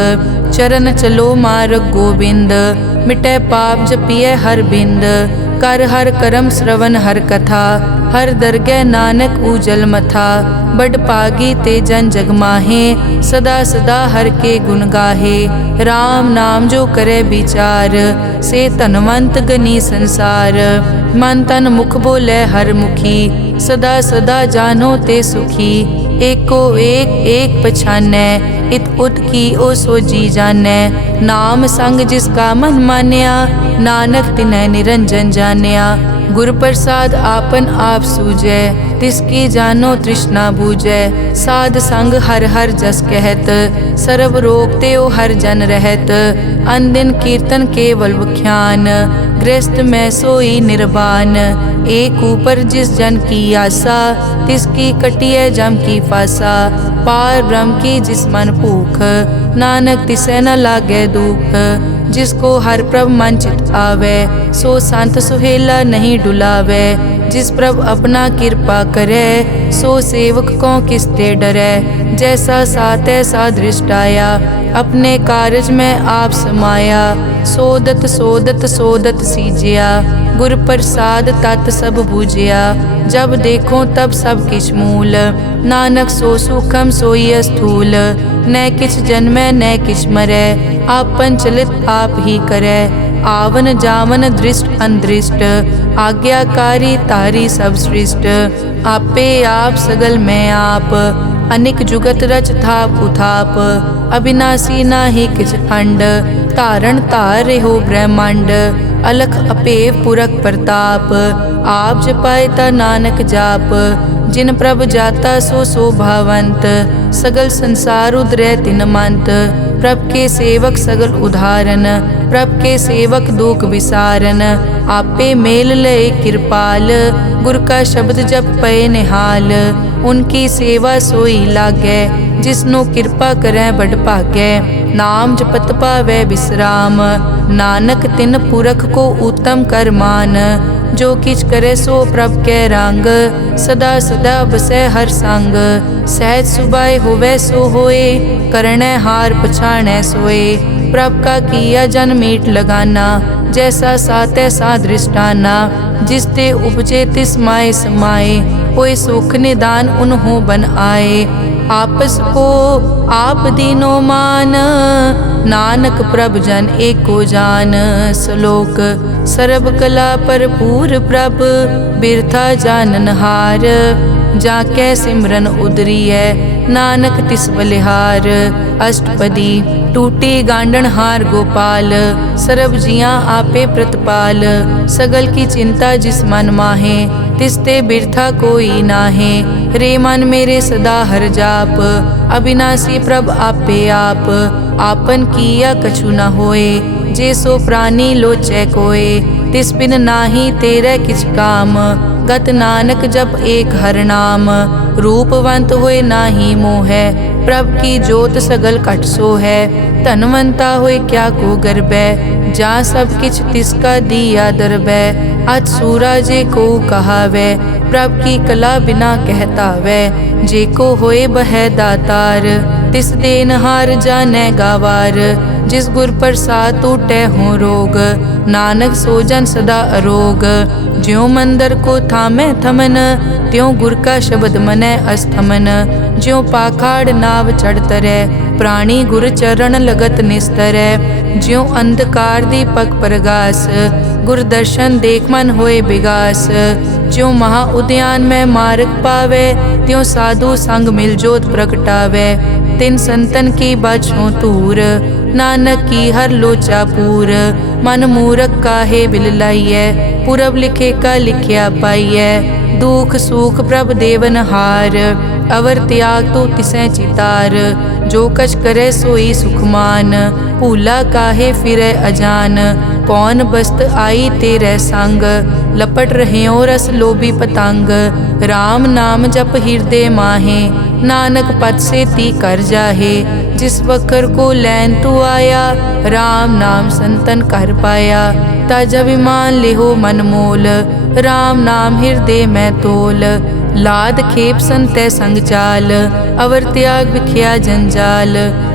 चरण चलो मार्ग गोबिंद, मिटै पाप जपिए हर बिंद। कर हर करम श्रवण हर कथा, हर दरगह नानक उजल मथा। बड़ पागी ते जन जग माहे, सदा सदा हर के गुण गाहे। राम नाम जो करे विचार, से धनवंत गनी संसार। मन तन मुख बोले हर मुखी, सदा सदा जानो ते सुखी। एको एक एक पछानै, इत उत की ओ सोजी जानै। नाम संग जिसका मन मान्या, नानक तिन्है निरंजन जान्या। गुर प्रसाद आपन आप सूझै, तिसकी जानो तृष्णा बूझै। साध संग हर हर जस कहत, सर्व रोग त्यो हर जन रहत। अनदिन कीर्तन केवल बख्यान, गृहस्थ में सोई निर्वाण। एक ऊपर जिस जन की आशा, तिसकी कटिय जम की फासा। पार ब्रह्म की जिस मन भूख, नानक तिसै न लागे दुख। जिसको हर प्रभ मन चित आवे, सो संत सुहेला नहीं डुलावे। जिस प्रभ अपना कृपा करे, सो सेवक को किसते डरे। जैसा सात ऐसा दृष्ट आया, अपने कारज में आप समाया। सोदत सोदत सोदत सीजिया, गुर प्रसाद तत् सब बूझिया। जब देखो तब सब किछ मूल, नानक सो सूखम सोई स्थूल। न किछ जन्मै न किछ मरै, आपन चलित आप ही करै। आवन जावन दृष्ट अनदृष्ट, आज्ञाकारी तारी सब सृष्ट। आपे आप सगल में आप, अनिक जुगत रच थाप उथाप। अविनाशी नाहि किछ खंड, तारण तार हो ब्रह्मांड। अलख अपेव पुरख प्रताप, आप जपाए ता नानक जाप। जिन प्रभ जाता सो शोभावंत, सगल संसार उदरै तिन मंत। प्रभ के सेवक सगल उदाहरण, प्रभ के सेवक दुख विसारन। आपे मेल लय कृपाल, गुर का शब्द जप पए निहाल। उनकी सेवा सोई लागै, जिसनो कृपा करै बड़ भागै। नाम जपत पावै विश्राम, नानक तिन पुरख को उत्तम कर मान। जो किछ करे सो प्रभ कै रंग, सदा सदा बसै हर संग। सहज सुभाए होवै सो होए, करनै हार पछाणै सोए। प्रभ का किया जन मीट लगाना, जैसा सात ऐसा दृष्टाना। जिसते उपजे तिस माय समाए, होए सुख निदान उन्हों बन आए। आपस को आप दीनो मान, नानक प्रभ जन एको जान। श्लोक सर्ब कला भरपूर प्रभ, बिरथा जानन हार। जाकै सिमरन उदरियै, नानक तिस बलिहार। अष्टपदी टूटी गांडन हार गोपाल, सर्ब जियां आपे प्रतिपाल। सगल की चिंता जिस मन माहे, तिसते बिरथा कोई नाहे। रे मन मेरे सदा हर जाप, अविनाशी प्रभ आपे आप। आपन किया कछु न होए, जे सो प्राणी लोचै कोय। तिस बिन नाही तेरे किछ काम, गत नानक जप एक हर नाम। रूपवंत होए नाही मोहै, प्रभ की जोत सगल कट सो है। धनवंता होए क्या को गर्बै, जा सब किछ तिसका दिया दरबै। अत सूरा जे को कहावै, प्रभ की कला बिना कहतावै। जे को होए बह दातार, तिस देनहार जानै गावार। जिस गुर प्रसाद टूटै हो रोग, नानक सो जन सदा अरोग। ज्यों मंदिर को थामै थमन, त्यों गुर का शब्द मनै अस्थमन। ज्यों पाखाड़ नाव चढ़ तरै, प्राणी गुर चरण लगत निस्तरै। ज्यों अंधकार दीपक प्रगास, गुर दर्शन देख मन होए विगास। ज्यों महा उद्यान में मार्ग पावे, त्यों साधु संग मिल जोत प्रगटावे। तिन संतन की बचों तूर, नानक की हर लोचा पूर। मन मूरख काहे बिल लाइयै, पुरब लिखे का लिखिया पाइयै। दुख सुख प्रभ देवन हार, अवर त्याग तो तिसै चितार। जो कछ करे सोई सुखमान, भूला काहे फिरै अजान। कौन बस्त आई तेरे संग, लपट रहे रस लोभी पतंग। राम नाम जप हृदय माहे, नानक पद से ती कर जाहे। जिस वकर को लैन तू आया, राम नाम संतन कर पाया। तज अभिमान लेहो मन मोल, राम नाम हृदय में तोल। लाद खेप संतै संग चाल, अवर त्याग बिख्या जंजाल।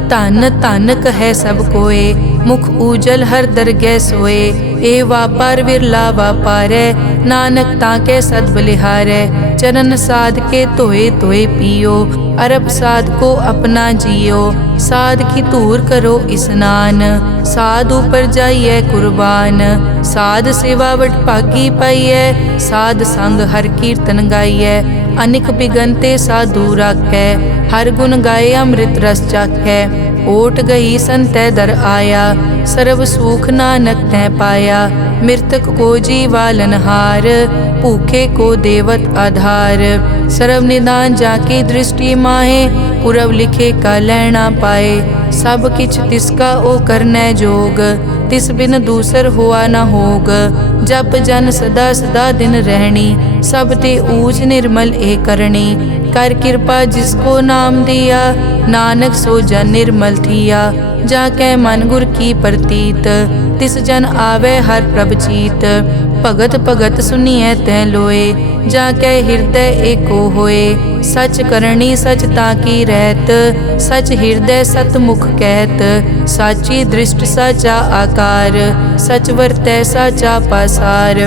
धन धन कहे सब कोय, मुख उजल हर दरगह सोए। ए वापार विरला वापारै, नानक ताके सद बलिहारै। चरण साध के धोए धोए पियो, अरब साध को अपना जियो। साध की धूर करो स्नान, साध ऊपर जाइए कुर्बान। साध सेवा वट भागी पाइयै, साध संग हर कीर्तन गाइयै। अनिक बिगनते साधु राखै, हर गुण गाए अमृत रस चाखै। ओट गई संतै दर आया, सर्व सुख नानक तै पाया। मृतक को जीवालनहार, भूखे को देवत आधार। सर्व निदान जाकी दृष्टि माहे, पुरब लिखे का लैना पाए। सब किछ तिसका ओ करनै जोग, तिस बिन दूसर हुआ न होग। जप जन सदा सदा दिन रहनी, सब ते ऊच निर्मल ए करनी। कर कृपा जिसको नाम दिया, नानक सो जन निर्मल थिया। जाकै मन गुर की प्रतीत, तिस जन आवे हर प्रभ चीत। भगत भगत सुनिए तै लोए, जाकै हृदय एको होए। सच करनी सच ताकी रहत, सच हृदय सतमुख कहत। साची दृष्ट साचा आकार, सच वरतै साचा पासार।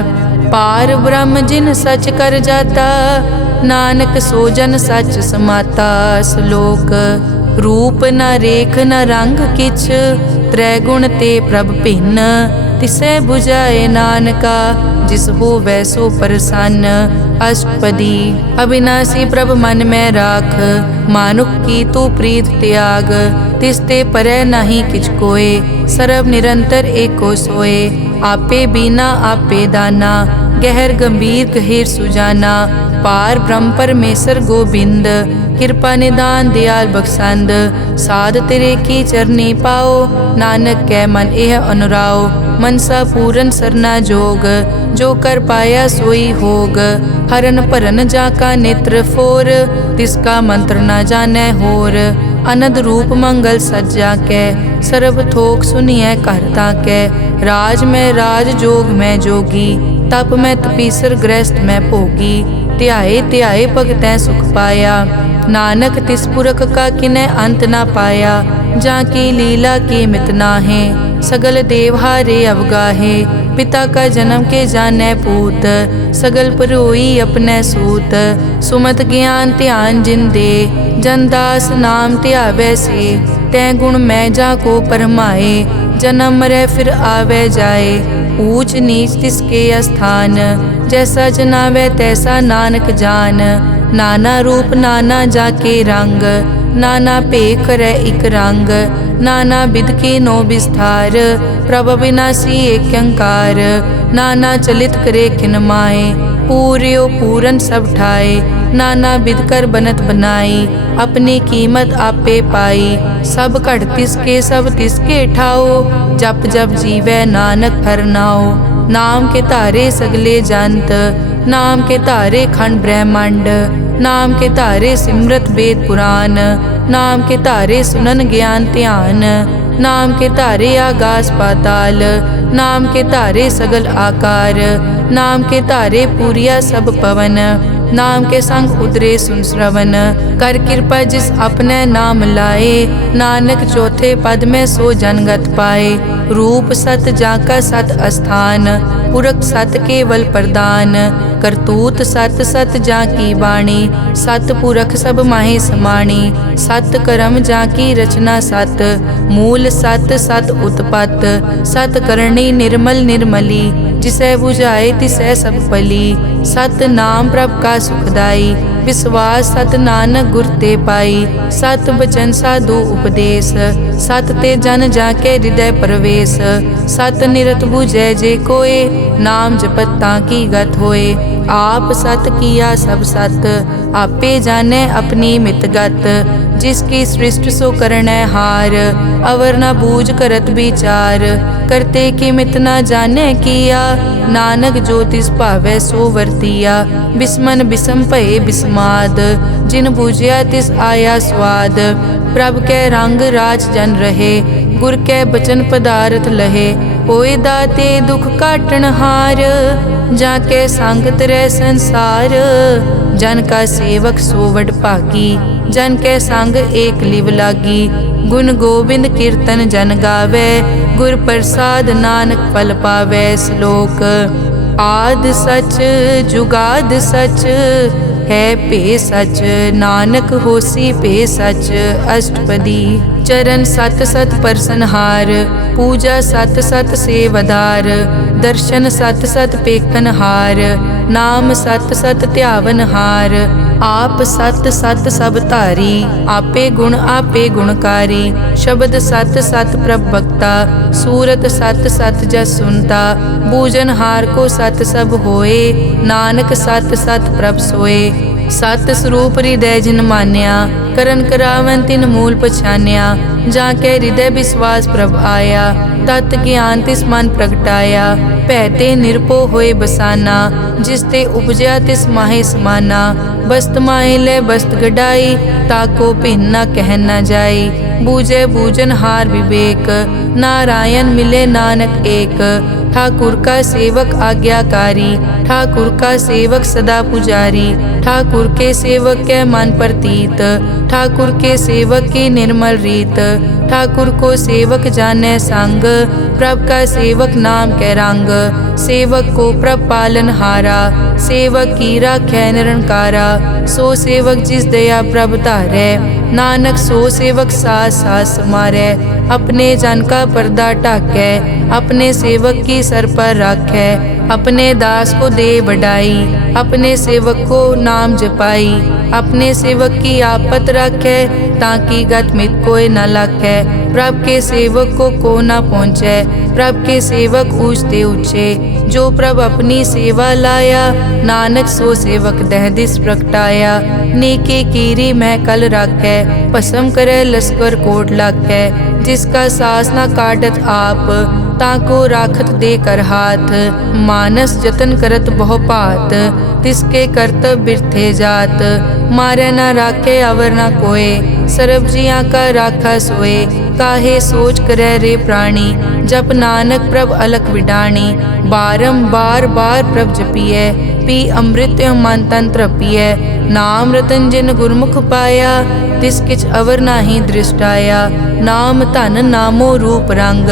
पार ब्रह्म जिन सच कर जाता, नानक सो जन सच समाता। श्लोक रूप न रेख न रंग किछ, त्रै गुण ते प्रभ भिन्न। तिसै बुझाए नानका, जिस होवै सो प्रसन्न। अष्टपदी अविनाशी प्रभ मन में राख, मानुख की तू प्रीत त्याग। तिस ते परै नाही किछ कोय, सर्व निरंतर एको सोए। आपे बीना आपे दाना, गहर गंभीर गहीर सुजाना। पार ब्रह्म परमेश्वर गोबिंद, कृपा निदान दयाल बख्शंद। साध तेरे की चरनी पाओ, नानक कै मन एह अनुराओ। मनसा पूरन सरना जोग, जो कर पाया सोई होग। हरन भरन जाका नेत्र फोर, तिसका मंत्र न जानै होर। अनद रूप मंगल सज्जा कै, सर्व थोक सुनिए कर ताकै। राज में राज जोग में जोगी, तप में तपीसर गृहस्थ में भोगी। ध्याए ध्याए भगतै सुख पाया, नानक तिस पुरख का किनै अंत ना पाया। जाकी लीला की मित नाहे, सगल देव हारे अवगाहे। पिता का जन्म के जानै पूत, सगल परोई अपने सूत। सुमत ज्ञान ध्यान जिन दे, जनदास नाम ध्यावै से। तै गुण मैं जाको परमाए, जन्म मरै फिर आवे जाए। ऊच नीच तिसके स्थान, जैसा जनावै तैसा नानक जान। नाना रूप नाना जाके रंग, नाना भेख करै इक रंग। नाना बिध के नो विस्तार, प्रभ विनाशी एक अंकार। नाना चलित करे खिन माए, पूर्यो पूरन सब ठाए। नाना बिध कर बनत बनाई, अपनी कीमत आपे पाई। सब घट तिसके सब तिसके ठाओ, जप जप जीवै नानक हर नाओ। नाम के तारे सगले जंत, नाम के तारे खंड ब्रह्मांड। नाम के तारे सिमरत वेद पुराण, नाम के तारे सुनन ज्ञान ध्यान। नाम के तारे आकाश पाताल, नाम के तारे सगल आकार। नाम के तारे पूरिया सब पवन, नाम के संग उतरे सुन श्रवण। कर कृपा जिस अपने नाम लाए, नानक चौथे पद में सो जनगत पाए। रूप सत जाका सत अस्थान, पुरख सत केवल प्रदान। करतूत सत सत जाकी वाणी, सत पुरख सब माहे समाणी। सत कर्म जाकी रचना सत, मूल सत सत उत्पत। सत करणी निर्मल निर्मली, जिसै बुझाए तिसै सब पली। सत नाम प्रभ का सुखदाई, विश्वास सत नानक गुर ते पाई। सत बचन साधु उपदेश, सत ते जन जाके हृदय प्रवेश। सत निरत बुझै जे कोय, नाम जपत ताकी गत होए। आप सत किया सब सत, आपे जाने अपनी मित गत। जिसकी सृष्टि सो करनै हार, अवर न बूझ करत विचार। करते कि मित न जाने किया, नानक जो तिस भावै सो वर्तिया। बिस्मन बिसम भये बिस्माद, जिन बूझिया तिस आया स्वाद। प्रभ कै रंग राज जन रहे, गुर कै बचन पदारथ लहे। होए दाते दुख काटन हार। जाके संगत रह संसार, जन का सेवक सो वड भागी। जन के संग एक लिव लागी, गुण गोबिंद कीर्तन जन गावे। गुर प्रसाद नानक फल पावे। श्लोक आद सच जुगाद सच, है पे सच नानक होसी पे सच। अष्टपदी चरण सत सत परसनहार, पूजा सत सत सेवदार। दर्शन सत सत पेखनहार, नाम सत सत ध्यावनहार। आप सत सत सब धारी, आपे गुण आपे गुणकारी। शब्द सत सत प्रभ भक्ता, सूरत सत सत जस सुनता। बूझनहार को सत सब होए, नानक सत सत प्रभ सोए। सत स्वरूप हृदय जिन मान्या, करन करावन तिन मूल पछान्या। जाके हृदय विश्वास प्रभ आया, तत् ज्ञान तिस मन प्रगटाया। भैते निरपो होए बसाना, जिसते उपजया तिस माहे समाना। बस्त माहे ले बस्त गडाई, ताको भिन्न न कह न जाई। बूझे बूझन हार विवेक, नारायण मिले नानक एक। ठाकुर का सेवक आज्ञाकारी, ठाकुर का सेवक सदा पुजारी। ठाकुर के सेवक के मन प्रतीत, ठाकुर के सेवक की निर्मल रीत। ठाकुर को सेवक जाने संग, प्रभ का सेवक नाम के रंग। सेवक को प्रभ पालन हारा, सेवक की राखै निरंकारा। सो सेवक जिस दया प्रभ धारै, नानक सो सेवक सास सास समारै। अपने जन का पर्दा ढाकै, अपने सेवक की सर पर राखै। अपने दास को दे बढ़ाई, अपने सेवक को नाम जपाई। अपने सेवक की आपत राखै, ताकि गत मित कोई न लाखै। प्रभ के सेवक को न पहुँचै, प्रभ के सेवक ऊंचते ऊंचे। जो प्रभ अपनी सेवा लाया, नानक सो सेवक दह दिस प्रगटाया। नेके कीरी मैं कल राखै, भस्म करे लश्कर कोट लाखै। जिसका सास न काटत आप, ताको राखत दे कर हाथ। मानस जतन करत बहु पात, तिसके करतब बिरथे जात। मारे न राखे अवर न कोय, सर्ब जियां का राखा सोए। काहे सोच करे रे प्राणी, जप नानक प्रभ अलख विडाणी। बारंबार बार प्रभ जपिए, पी अमृत मन तन तृपिए। नाम रतन जिन गुरमुख पाया, तिस किछ अवर नाही दृष्टाया। नाम धन नामो रूप रंग,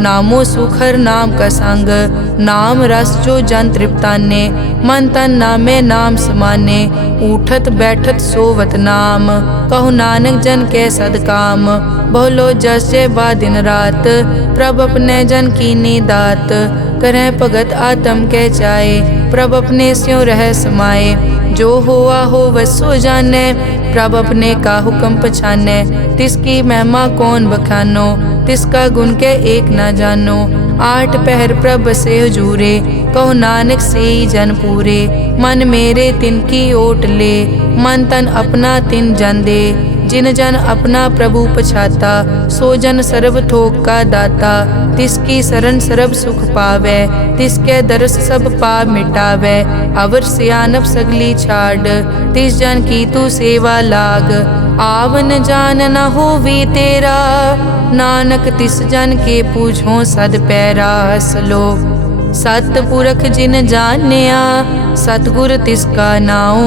नामो सुखर नाम का संग। नाम रस जो जन तृप्ताने, मन तन नामे नाम समाने। उठत बैठत सोवत नाम, कहु नानक जन के सदकाम। बहुलो जस जय बा दिन रात, प्रभ अपने जन कीनी दात। करें भगत आत्म के चाए, प्रभ अपने स्यों रह समाए। जो होआ हो वसो जाने, प्रभ अपने का हुक्म पछाने। तिसकी महिमा कौन बखानो, तिसका गुण के एक ना जानो। आठ पहर प्रभ बसे हजूरे, कहो नानक से जन पूरे। मन मेरे तिनकी ओट ले, मन तन अपना तिन जन दे। जिन जन अपना प्रभु पछाता, सो जन सर्व थोक का दाता। तिसकी शरण सर्व सुख पावे, तिसके दरस सब पाप मिटावे। अवर सियानप सगली छाड़, तिस जन की तू सेवा लाग। आवन जान न होवी तेरा, नानक तिस जन के पूछो सद पैरा। श्लोक सतपुरख जिन जानिया, सतगुर तिसका नाओ।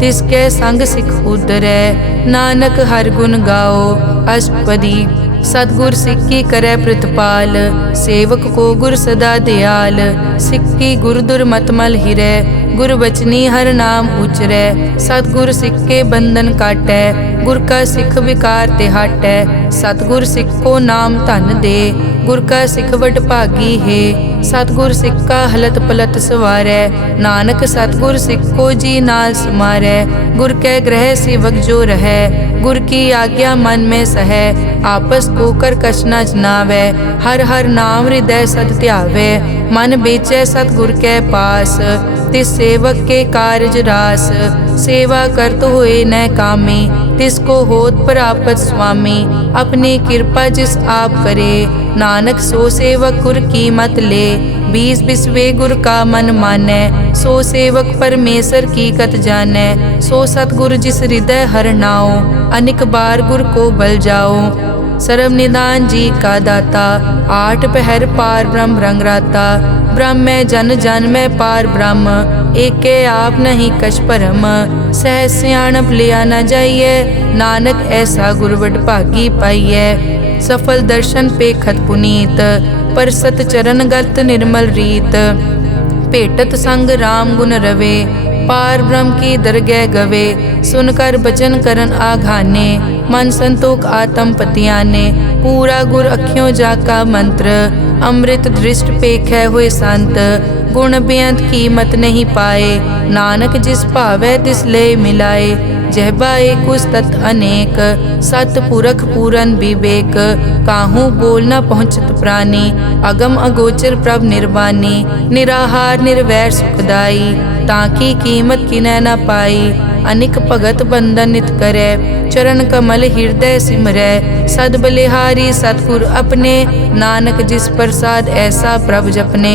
तिसके संग सिख उतरै, नानक हर गुण गाओ। अष्टपदी सतगुर सिक्की करे प्रतिपाल, सेवक को गुर सदा दयाल। सिक्की गुर दुर्मतमल हिरै, गुर बचनी हर नाम उचरै। सतगुर सिक्के बंधन काटै, गुर का सिख विकार ते हटै। सतगुर सिख को नाम धन दे, गुर का सिख वड भागी है। सतगुर सिक्का हलत पलत सवारै, नानक सतगुर सिख को जी नाल समारै। गुर के ग्रह सेवक जो रहै, गुर की आज्ञा मन में सहै। आपस को कर कछ न जनावै, हर हर नाम हृदय सद ध्यावै। मन बेचै सतगुर के पास, तिस सेवक के कारज रास। सेवा करत होए न कामी, तिसको होत प्रापत स्वामी। अपनी कृपा जिस आप करे, नानक सो सेवक गुर की मत ले। बीस बिसवे गुर का मन मानै, सो सेवक परमेश्वर की कत जानै। सो सतगुर जिस हृदय हर नाओ, अनिक बार गुर को बल जाओ। सर्व निदान जी का दाता। आठ पहर पार ब्रह्म रंग राता। ब्रह्म में जन जन में पार ब्रह्म। एके आप नहीं कछ परम। सह सियाणप लिया न जाइए। नानक ऐसा गुरवड भागी पाइए। सफल दर्शन पेखत पुनीत। पर सत चरण गत निर्मल रीत। भेटत संग राम गुण रवे। पार ब्रह्म की दरगह गवे। सुनकर बचन करन आघाने। मन संतोख आत्म पतियाने। पूरा गुर अखियों जाका मंत्र। अमृत दृष्ट पेखै हुए संत। गुण बेअंत कीमत नहीं पाए। नानक जिस भावै तिस ले मिलाए। जहबा एक उस्तत अनेक। सत पुरख पूरन विवेक। काहू बोल न पहुँचत प्राणी। अगम अगोचर प्रभ निर्वाणी। निराहार निर्वैर सुखदाई। ताकी कीमत किनै न पाई। अनिक भगत बंदन नित करै। चरण कमल हृदय सिमरै। सद बलिहारी सतगुर अपने। नानक जिस प्रसाद ऐसा प्रभ जपने।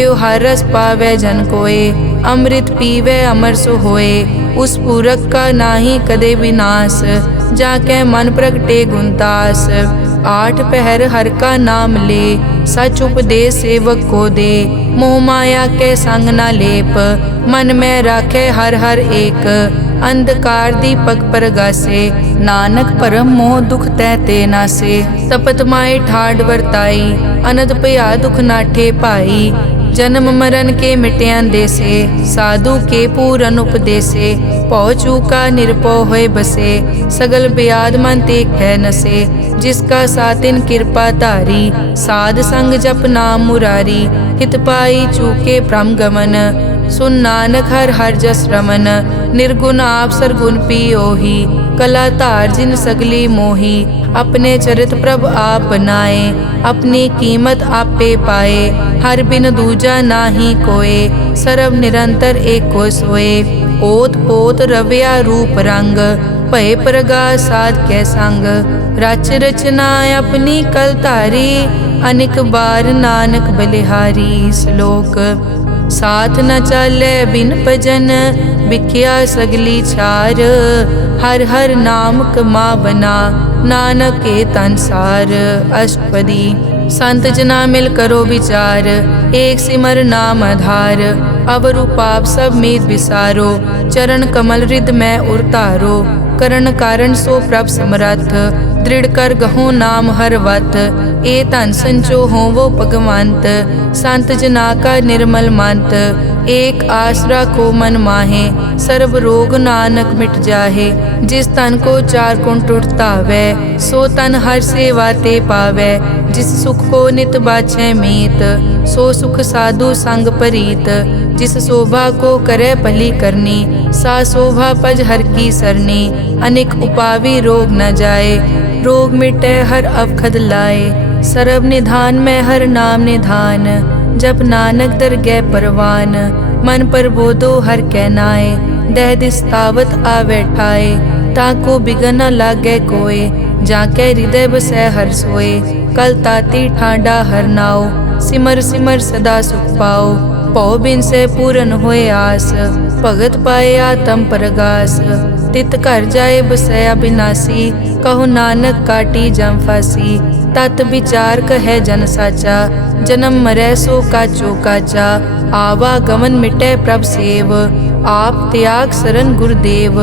एव हर रस पावै जन कोय। अमृत पीवै अमर सो होए। उस पूरक का नाही कदे विनाश। जाकै मन प्रगटे गुणतास। आठ पहर हर का नाम ले। सच उपदेश सेवक को दे। मोह माया के संग न लेप। मन में राखे हर हर एक। अंधकार दीपक परगासे। नानक परम मोह दुख तै ते नासे। तपत माए ठाड वर्ताई। अनद भया दुख नाठे पाई। जन्म मरण के मिट्यां देसे। साधु के पूरन उपदेसे। पौ चूका निरपौ होए बसे। सगल ब्याद मन तेक है नसे। जिसका सातिन कृपा धारी। साध संग जप नाम मुरारी। हित पाई चूके भ्रम गमन। सुन नानक हर हर जस रमन। निर्गुण आप सरगुण पियोही। कला धार जिन सगली मोही। अपने चरित प्रभ आप बनाए। अपनी कीमत आपे पाए। हर बिन दूजा नाही कोय। सर्व निरंतर एको सोए। ओत पोत रव्या रूप रंग। भय प्रगास साध कै संग। रच रचना अपनी कल धारी। अनिक बार नानक बलिहारी। श्लोक साथ न चाले बिन भजन। बिख्या सगली छार। हर हर नाम कमावना। नानक के तन सार। अष्टपदी संत जना मिल करो विचार। एक सिमर नाम आधार। अवरु पाप सब मीत विसारो। चरण कमल रिद में उरतारो। करण कारण सो प्रभ समरथ। दृढ़ कर गहो नाम हर वत। ए धन संचो हो वो भगवंत। संत जना का निर्मल मंत। एक आस राखो मन माहे। सर्व रोग नानक मिट जाहे। जिस तन को चार कुण टुटतावै। सो तन हर सेवा ते पावै। जिस सुख को नित बाछै मीत। सो सुख साधु संग परीत। जिस शोभा को करे भली करनी। सा शोभा पज हर की सरनी। अनेक उपावी रोग न जाए। रोग मिटे हर अवखद लाए। सर्व निधान में हर नाम निधान। जप नानक दरगह परवान। मन पर बोधो हर कहनाए। दह दिस तावत आवे ठाए। ताको बिगन न लागे कोय। जाके हृदय बसै हर सोए। कल ताती ठांडा हर नाओ। सिमर सिमर सदा सुख पाओ। पौ बिन से पूरन होए आस। भगत पाए आत्म परगास। तित घर जाए बसया बिनासी। कहो नानक काटी जम फासी। तत विचार कहे जन साचा। जन्म मरै सो काचो काचा। आवागमन मिटै प्रभ सेव। आप त्याग सरन गुरुदेव।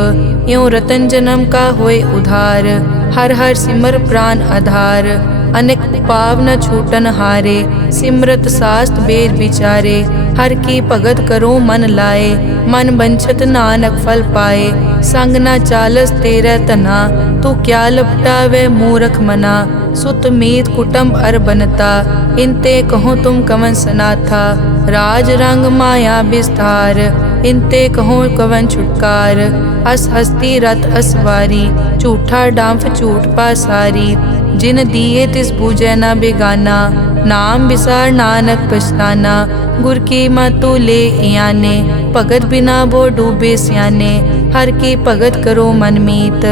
यों रतन जन्म का होए उधार। हर हर सिमर प्राण आधार। अनेक पाव न छूटन हारे। सिमरत शास्त्र वेद विचारे। हर की भगत करो मन लाए। मन बंछत नानक फल पाए। संग न चालस तेरे तना। तू क्या लपटावे मूरख मना। सुत मीत कुटुंब अर बनता। इनते कहो तुम कवन सनाथा। राज रंग माया विस्तार। इनते कहो कवन छुटकार। अस हस्ती रथ असवारी। झूठा डांफ झूठ पासारी। जिन दिए तिस बूझे न बेगाना। नाम विसार नानक पछताना। गुर की मतु ले याने। भगत बिना वो डूबे स्याने। हर की भगत करो मन मीत।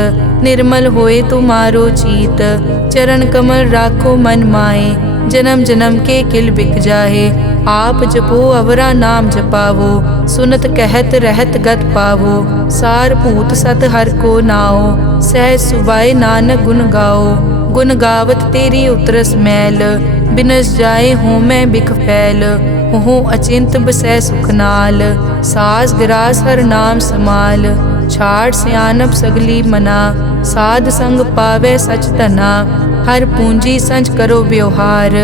निर्मल होए तुम्हारो चीत। चरण कमल राखो मन माए। जन्म जन्म के किल बिक जाहे। आप जपो अवरा नाम जपावो। सुनत कहत रहत गत पावो। सार भूत सत हर को नाओ। सहज सुबाए नानक गुण गाओ। गुण गावत तेरी उतरस मैल, बिनस जाए हूँ मैं बिख फैल। हूँ अचिंत बसै सुख नाल, सास गिरास हर नाम समाल। छाड़ सियानप सगली मना, साध संग पावे सच तना। हर पूंजी संच करो व्यवहार,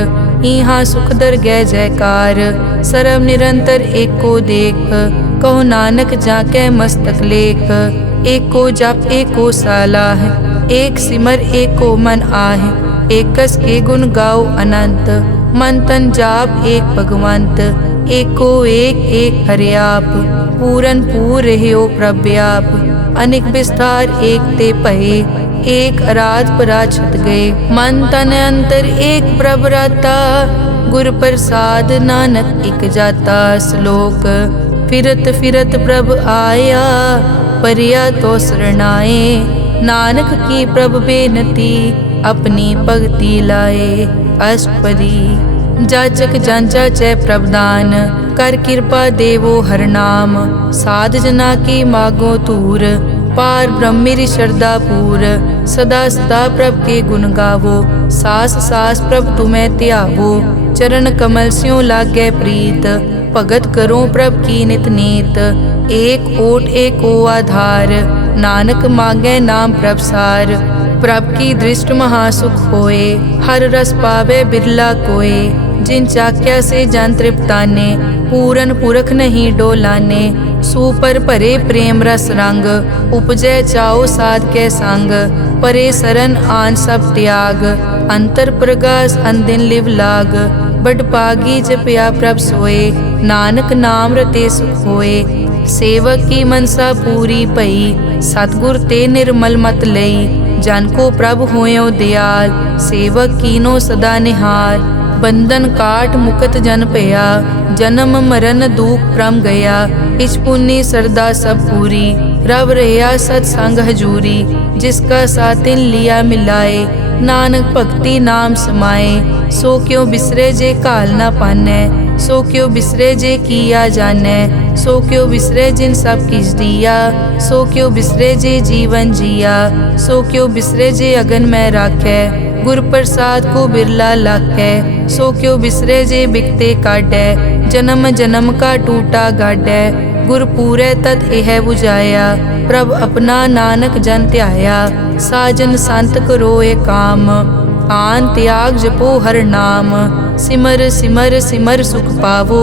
इहाँ सुख दर गै जयकार। सरब निरंतर एको देख, कहो नानक जाके मस्तक लेख। एको जप एको सालाह, एक सिमर एको मन आह। एकस के गुण गाओ अनंत, मन तन जाप एक भगवंत। एको एक एक हरियाप, पूरन पूर रहियो प्रव्याप। अनेक विस्तार एक ते पहे, एक अराध पराछत गए। मन तन अंतर एक प्रभ राता, गुर प्रसाद नानक इक जाता। श्लोक फिरत फिरत प्रभ आया, परिया तो शरणाए। नानक की प्रभ बेनती, अपनी भगति लाए। अष्टपदी जाचक जांचा चै प्रभदान, कर कृपा देवो हर नाम। साध जना की मागो तूर, पार ब्रह्मेरी श्रद्धा पूर। सदा सदा प्रभ के गुण गावो, सास सास प्रभ तुम्हें त्यावो। चरण कमल स्यों लागे प्रीत, भगत करो प्रभ की नित नीत। एक ओट एको आधार, नानक मांगे नाम प्रभ सार। प्रभ की दृष्ट महासुख होए, हर रस पावे बिरला कोय। जिन चाक्या से जन तृप्ताने, पूरन पुरख नहीं डोलाने। सुपर भरे प्रेम रस रंग, उपजै चाओ साध के संग। परे सरन आन सब त्याग, अंतर प्रगास अनदिन लिव लाग। बड़ पागी जपया प्रभ सोए, नानक नाम रते सुख होए। सेवक की मनसा पूरी पई, सतगुर ते निर्मल मत लई। जन को प्रभ होयो दयाल, सेवक कीनो सदा निहाल। बंधन काट मुकत जन पया, जन्म मरण दुख प्रम गया। इच पुन्नी सरदा सब पूरी, रव रहिया सत्संग हजूरी। जिसका सातिन लिया मिलाए, नानक भक्ति नाम समाए। सो क्यों बिसरे जे काल न पानै, सो क्यों बिसरे जे किया जानै। सो क्यों बिसरे जिन सब किस दिया, सो क्यों बिसरे जे जीवन जिया। सो क्यों बिसरे जे अगन में राखै, गुर प्रसाद को बिरला लाखै। सो क्यों बिसरे जे बिकते काटै, जन्म जन्म का टूटा गाडै। गुर पूरे तत एह बुझाया, प्रभ अपना नानक जन ध्याया। साजन संत करो ए काम, आन त्याग जपो हर नाम। सिमर सिमर सिमर सुख पावो,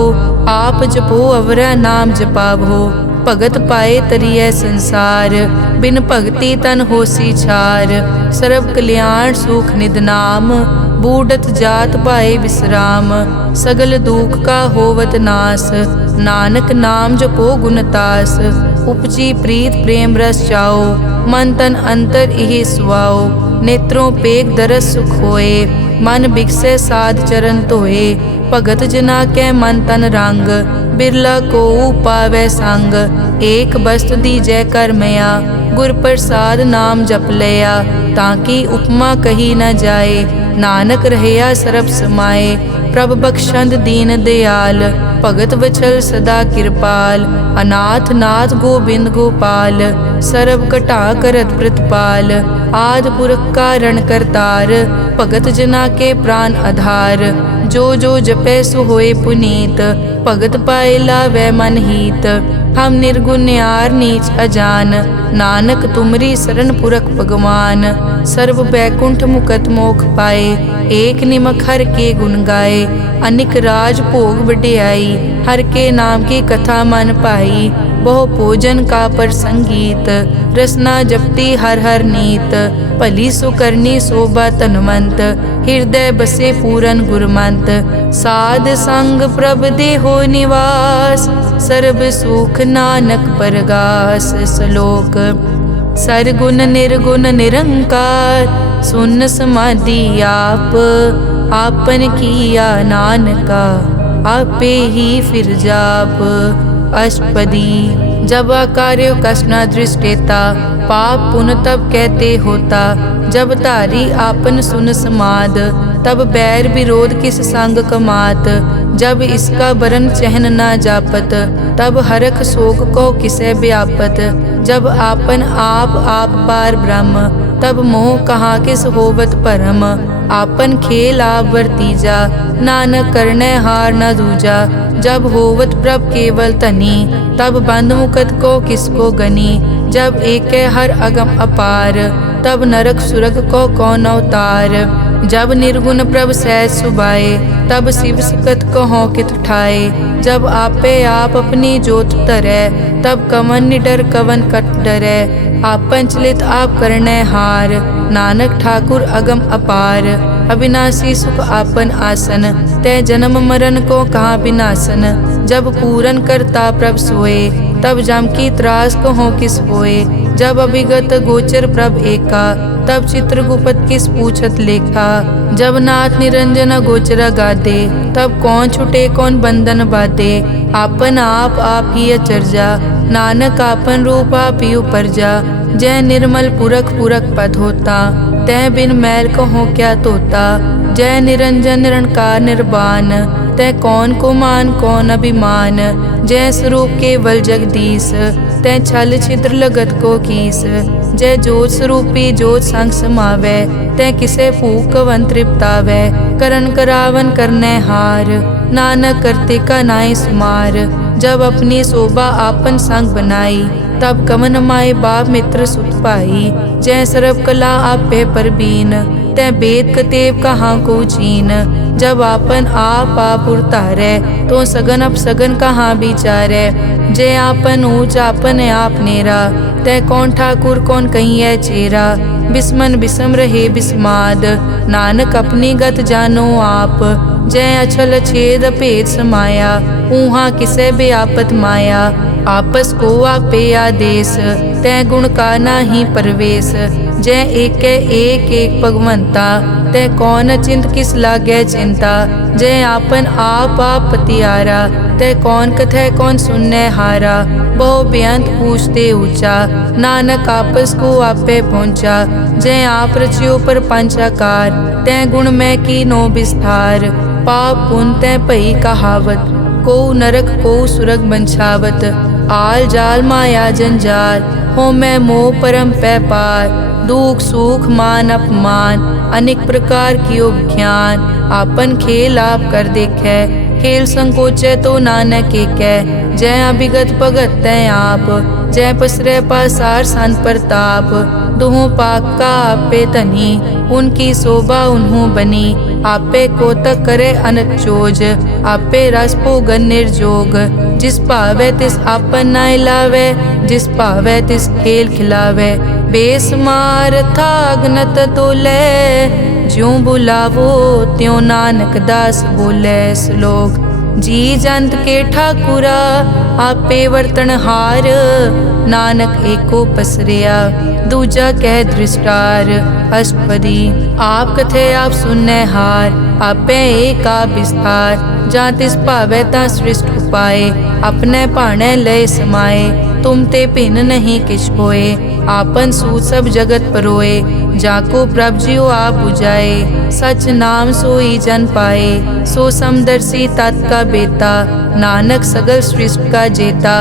आप जपो अवरा नाम जपावो। भगत पाए तरिए संसार, बिन भगति तन होसी छार। सर्व कल्याण सुख निद नाम, बूढ़त जात पाए विश्राम। सगल दुख का होवत नास, नानक नाम जपो गुणतास। उपजी प्रीत प्रेम रस चाओ, मन तन अंतर इहि सुआओ। नेत्रों पेग दरस सुख होए, मन बिकसे साध चरण धोए। भगत जना के मन तन रंग, बिरला को पावै संग। एक बस्त दीजै कर मया, गुर प्रसाद नाम जप लया। ताकि उपमा कही न जाए, नानक रहया सरब समाए। प्रभ बख्शंद दीन दयाल, भगत वचल सदा कृपाल। अनाथ नाथ गोबिंद गोपाल, सरब कटा करत प्रतिपाल। आद पुरख कारण करतार, भगत जना के प्राण आधार। जो जो जपै सो होए पुनीत, भगत पाए लावै मन हीत। हम निर्गुण न्यार नीच अजान, नानक तुमरी शरण पुरख भगवान। सर्व बैकुंठ मुकत मोख पाए, एक निमक हर के गुण गाए। अनिक राज भोग वड्याई, हर के नाम की कथा मन पाई। बहु भोजन का पर संगीत, रसना जपती हर हर नीत। भली सो करनी शोभा तनवंत, हृदय बसे पूरन गुरमंत। साध संग प्रभ देहो निवास, सर्ब सुख नानक परगास। श्लोक सरगुण निर्गुण निरंकार, सुन समाधि आप। आपन किया नानका, आपे ही फिर जाप। अष्टपदी जब आकार्य कष्ट न दृष्टेता, पाप पुण्य तब कहते होता। जब धारी आपन सुन समाद, तब बैर विरोध किस संग कमात। जब इसका बरन चहन न जापत, तब हरख शोक को किसे व्यापत। जब आपन आप आप पार ब्रह्म, तब मोह कहाँ किस होवत परम, आपन खेल आप वर्तीजा, नानक करने हार न दूजा। जब होवत प्रभ केवल तनी, तब बंद मुकत को किसको गनी। जब एक हर अगम अपार, तब नरक सुरग को कौन अवतार। जब निर्गुण प्रभ सहज सुभाए, तब शिव सकत कहो कित ठाए। जब आपे आप अपनी जोत तरै, तब कवन निडर कवन कट डरै। आपन चलित आप करने हार, नानक ठाकुर अगम अपार। अविनाशी सुख आपन आसन, तै जन्म मरण को कहाँ विनाशन। जब पूरन करता प्रभ सोए, तब जम की त्रास कहो किस होए। जब अभिगत गोचर प्रभ एका, तब चित्रगुप्त किस पूछत लेखा। जब नाथ निरंजन गोचर गादे, तब कौन छुटे कौन बंधन बाधे। आपन आप ही अचरजा, नानक आपन रूप आप ही उपरजा। जय निर्मल पुरख पुरख पद होता, तै बिन मैल कहो क्या तोता। जय निरंजन निरंकार निर्वाण, तै कौन को मान कौन अभिमान। जय स्वरूप केवल जगदीश, तै छल छिद्र लगत को कीस। जय जोत स्वरूपी जोत संग समावै, तै किसे भूख कवन तृप्तावै। करन करावन करने हार, नानक करते का नाई सुमार। जब अपनी शोभा आपन संग बनाई, तब कवन माए बाप मित्र सुत पाई। जय सर्व कला आपे परबीन, तै वेद कतेव कहाँ को चीन। जब आपन आप उतारै, तो सगन अपसगन कहाँ विचारै। जय आपन ऊंच आपन आप नेरा, तै कौन ठाकुर कौन कहिए चेरा। बिस्मन बिसम रहे बिस्माद, नानक अपनी गत जानो आप। जय अछल छेद भेद समाया, ऊहा किसे बेआपत माया। आपस को आपे आदेश, तै गुण का नाही परवेश। जय एक भगवंता, तै कौन चिंत किस लागे चिंता। जय आपन आप पतियारा, तै कौन कथै कौन सुनने हारा। बहु बेअंत पूछते ऊंचा, नानक आपस को आपे पहुँचा। जय आप रचियो पर पंचाकार, तै गुण में कीनो विस्तार। पाप पुण्य तै भई कहावत, को नरक को सुरग बंछावत। आल जाल माया जंजाल, हो मैं मोह परम पै पार। दुख सुख मान अपमान, अनेक प्रकार कियो विख्यान। आपन खेल आप कर देखे, खेल संकोचे तो नानक एकै। जय अभिगत भगत तै आप, जय पसरे पासार सन प्रताप। दुहों पाक का आपे तनी, उनकी शोभा उन्हों बनी। आपे कोतक करे अनत चोज, आपे रस भोगन निर्जोग। जिस भावे तिस आपन नाय लावे, जिस भावे तिस खेल खिलावे। बेसमार था अगनत तोले, ज्यों बुलावो त्यों नानक दास बोले। श्लोक जी जंत के ठाकुरा, आपे वर्तन हार। नानक एको पसरिया, दूजा कह दृष्टार। अष्टपदी आप कथे आप सुनने हार, आपे एक आप विस्तार। जा तिस भावे ता सृष्ट उपाय, अपने भाणे लय समाए। तुम ते भिन्न नहीं किछ होए, आपन सूत सब जगत परोए। जाको प्रभ जियो आप बुझाए, सच नाम सोई जन पाए। सो समदर्शी तत् का बेता, नानक सगल सृष्टि का जेता।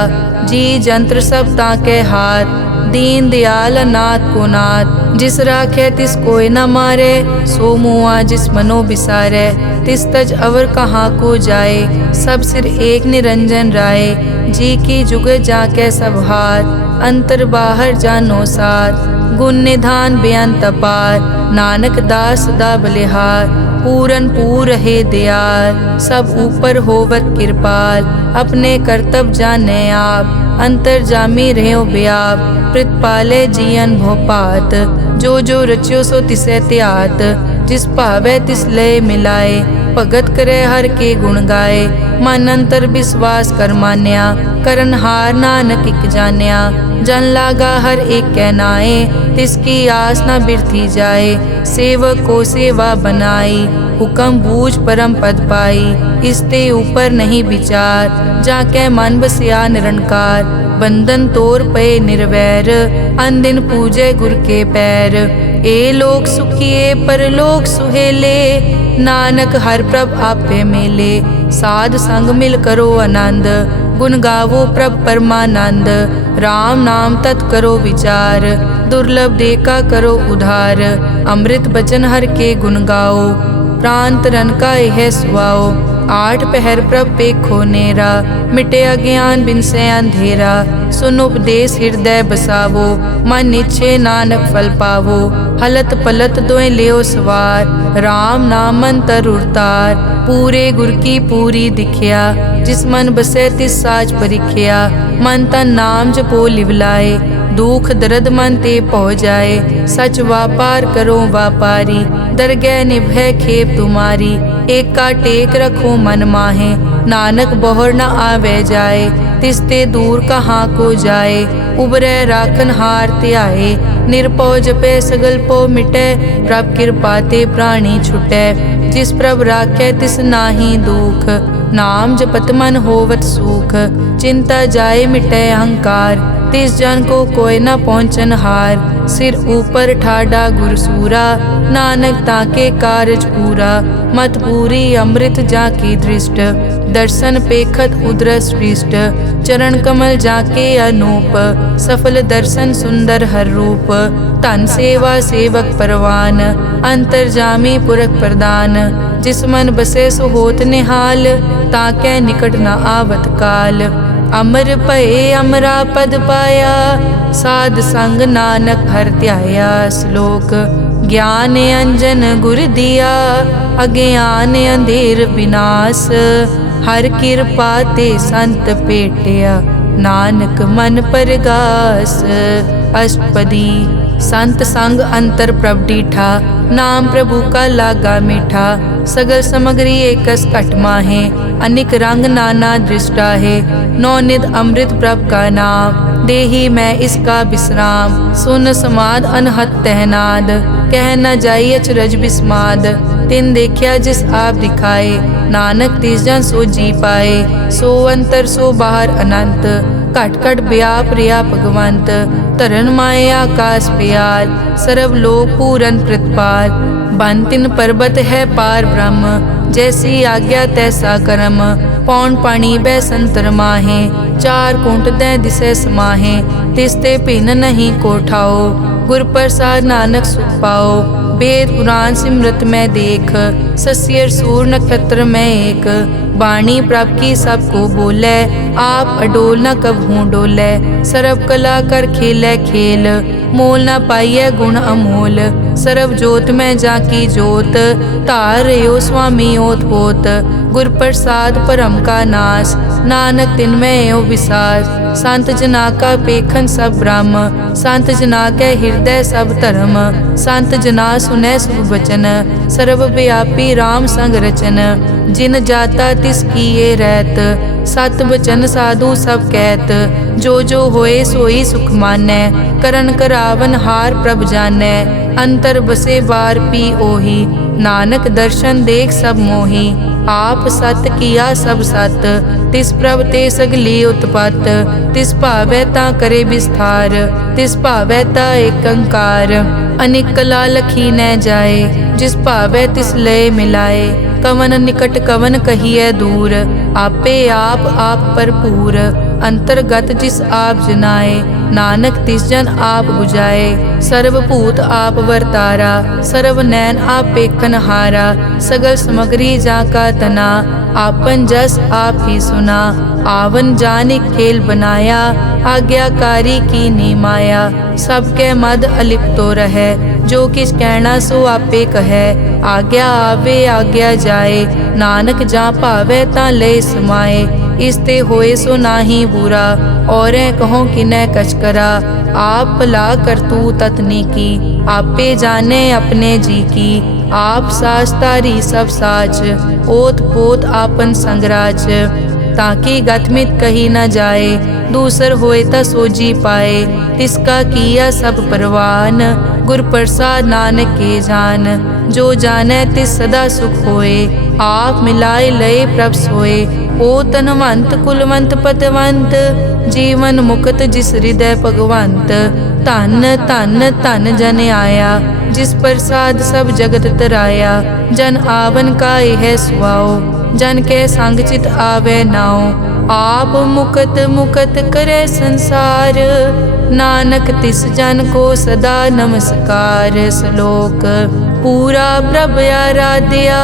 जी जंत्र सब ताके हाथ, दीन दयाल अनाथ को नाथ। जिस राखे तिस कोई न मारे, सो मुआ जिस मनो बिसारे। तिस तज अवर कहाँ को जाए, सब सिर एक निरंजन राय। जी की जुग जाके सब हाथ, अंतर बाहर जानो साथ। गुण निधान बेअंत अपार, नानक दास सदा बलिहार। पूरन पूर है दयाल, सब ऊपर होवत कृपाल। अपने कर्तव्य जाने आप, अंतर जामी रहो व्याप। प्रतिपाले जियन भोपात, जो जो रचियो सो तिसे त्यात। जिस भावे तिस लय मिलाए, भगत करे हर के गुण गाए। मन अंतर विश्वास कर मान्या, करन हार नानक इक जान्या। जन लागा हर एक कै नाए, तिसकी आस न बिरथी जाए। सेवक को सेवा बनाई, हुक्म बूझ परम पद पाई। इसते ऊपर नहीं विचार, जाके मन बसिया निरंकार। बंधन तोर पे निर्वैर, अन दिन पूजे गुर के पैर। ए लोक सुखिए परलोक सुहेले, नानक हर प्रभ आपे मेले। साध संग मिल करो आनंद, गुण गावो प्रभ परमानंद। राम नाम तत् करो विचार, दुर्लभ देखा करो उधार। अमृत बचन हर के गुण गाओ, प्राण तरन का यह सुआओ। आठ पहर प्रभ पेखो नेरा, मिटे अज्ञान बिन से अंधेरा। सुन उपदेश हृदय बसावो, मन इच्छे नानक फल पावो। हलत पलत दोए लियो सवार, राम नाम मन तरुरतार। पूरे गुर की पूरी दिखिया, जिस मन बसे तिस साच परिख्या। मन तन नाम जपो लिवलाए, दुख दर्द मन ते पौ जाए। सच व्यापार करो व्यापारी, दरगह निभय खेप तुम्हारी। एक का टेक रखो मन माहे, नानक बहुर न आवे जाए। तिसते दूर कहाँ को जाए, उबरे राखन हार त्याए। निरपौ जपे सगल पो मिटे, प्रभ कृपा ते प्राणी छुटे। जिस प्रभ राखे तिस नाहि दुख, नाम जपत मन होवत सुख। चिंता जाए मिटे अहंकार, तिस जन को कोई न पहुँचन हार। सिर ऊपर ठाडा गुरसूरा, नानक ताके कारज पूरा। मत पूरी अमृत जाकी दृष्ट, दर्शन पेखत उदरस पृष्ठ। चरण कमल जाके अनूप, सफल दर्शन सुंदर हर रूप। धन सेवा सेवक परवान, अंतर्जामी पुरख प्रदान। जिस मन बसे सो होत निहाल, ताके निकट न आवत काल। अमर भये अमरा पद पाया, साध संग नानक हर ध्याया। श्लोक ज्ञान अंजन गुर दिया, अज्ञान अंधेर विनाश। हर कृपा ते संत पेटिया, नानक मन परगास। अष्टपदी संत संग अंतर प्रभ डीठा, नाम प्रभु का लागा मीठा। सगल समग्री एकस घट माहे, अनिक रंग नाना दृष्टा है। नौनिध अमृत प्रभ का नाम, देही मैं इसका विश्राम। सुन समाद अनहत तहनाद, कह न जाई अचरज बिस्माद। तिन देखिया जिस आप दिखाए, नानक तिस जन सो जी पाए। सो अंतर सो बाहर अनंत, घट घट व्याप रिया भगवंत। तरन माए आकाश प्याल, सर्व लोक पूरन प्रतिपाल। बन तिन पर्वत है पार ब्रह्म, जैसी आज्ञा तैसा कर्म। पौन पानी बै संतर माहे, चार कुंट दै दिसे समाहे। तिसते भिन्न नहीं कोठाओ, गुर प्रसाद नानक सुख पाओ। वेद पुराण सिमरत में देख, सस्यर सूर नक्षत्र में एक। वाणी प्रभ की सबको बोले, आप अडोल न कबहू डोले। सर्व कला कर खेले खेल, मोल न पाइये गुण अमोल। सर्व जोत में जाकी जोत, तारयो स्वामी ओत पोत। गुर प्रसाद परम का नाश, नानक तिन में यो विसास। संत जना का पेखन सब ब्रह्म, संत जना के हृदय सब धर्म। संत जना सुने शुभ वचन, सर्व व्यापी राम संग रचन। जिन जाता तिस किए रहत, सत वचन साधु सब कहत। जो जो होए सोई सुख मानै, करन करावन हार प्रभ जानै। अंतर बसे बार पी ओही, नानक दर्शन देख सब मोही। आप सत किया सब सत, तिस प्रभ ते सगली उत्पत। तिस भावै ता करे विस्तार, तिस भावै ता एक अंकार। अनेक कला लखी न जाए, जिस भावै तिस लय मिलाए। कवन निकट कवन कहिए दूर, आपे आप भरपूर। अंतर्गत जिस आप जनाए, नानक तिस जन आप बुझाए। सर्वभूत आप वर्तारा, सर्व नैन आप पेखन हारा। सगल समग्री जाका तना, आपन जस आप ही सुना। आवन जाने खेल बनाया, आज्ञाकारी की नी माया। सबके मद अलिप्तो रहे, जो किस कहना सो आपे कहे। आज्ञा आवे आज्ञा जाए, नानक जा भावे ता ले समाए। इसते होए सो नाही बुरा, औरे कहो किनै कछ करा। आप भला करतू ततनी की, आपे जाने अपने जी की। आप साच तारी सब साच, ओत पोत आपन संगराज। ताकि गतमित कही न जाए, दूसर होए ता सोजी पाए। तिसका किया सब परवान, गुर प्रसाद नानक के जान। जो जाने तिस सदा सुख होए, आप मिलाए लय प्रभ सोए। ओ तनवंत कुलवंत पतवंत, जीवन मुक्त जिस हृदय भगवंत। धन धन धन जन आया, जिस प्रसाद सब जगत तराया। जन आवन का यह सुआओ, जन के संग चित आवे नाओ। आप मुकत मुकत करे संसार, नानक तिस जन को सदा नमस्कार। श्लोक पूरा प्रभ आराध्या,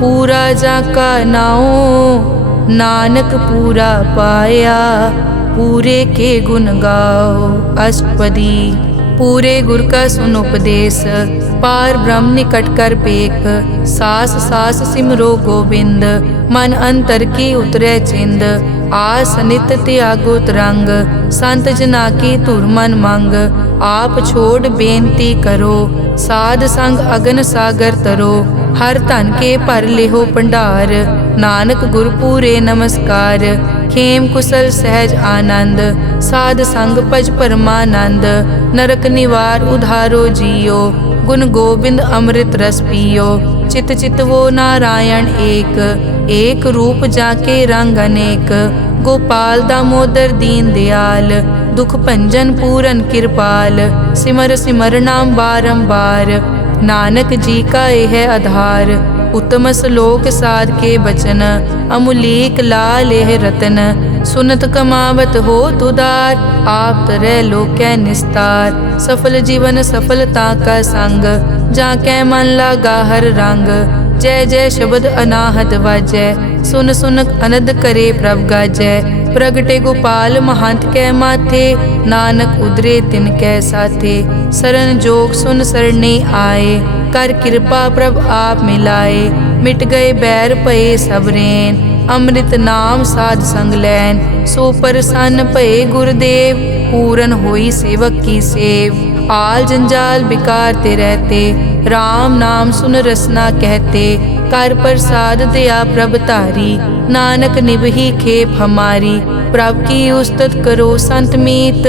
पूरा जाका नाओ, नानक पूरा पाया, पूरे के गुण गाओ। अष्टपदी पूरे गुर का सुन उपदेश, पार ब्रह्म निकट कर पेख। सास सास सिमरो गोबिंद, मन अंतर की उतरे चिंद। आस नित त्यागो तरंग, संत जना की धुर मन मंग। आप छोड़ बेनती करो, साध संग अगन सागर तरो। हर धन के भर लेहो भंडार, नानक गुर पूरे नमस्कार। खेम कुशल सहज आनंद, साध संग भज परमानंद। नरक निवार उधारो जियो, गुण गोबिंद अमृत रस पियो। चित चित वो नारायण एक, एक रूप जाके रंग अनेक। गोपाल दामोदर दीन दयाल, दुख भंजन पूरन कृपाल। सिमर सिमर नाम बारंबार, नानक जी का यह आधार। उत्तम श्लोक साध के बचन, अमुलीक लाल यह रतन। सुनत कमावत हो तुदार, आप तरह लोकै निस्तार। सफल जीवन सफलता का संग, जाकै मन लागा हर रंग। जय जय शब्द अनाहत वाजै, सुन सुन अनद करे प्रभ गाजै। प्रगटे गोपाल महंत कै माथे, नानक उदरे तिन कै साथे। सरन जोग सुन सरने आए, कर कृपा प्रभ आप मिलाए। मिट गए बैर भये सब रैन, अमृत नाम साध संग लैन। सो प्रसन्न भये गुरुदेव, पूरन होई सेवक की सेव। आल जंजाल बिकार ते रहते, राम नाम सुन रसना कहते। कर प्रसाद दया प्रभ तारी, नानक निभही खेप हमारी। प्रभ की उस्तत करो संत मीत,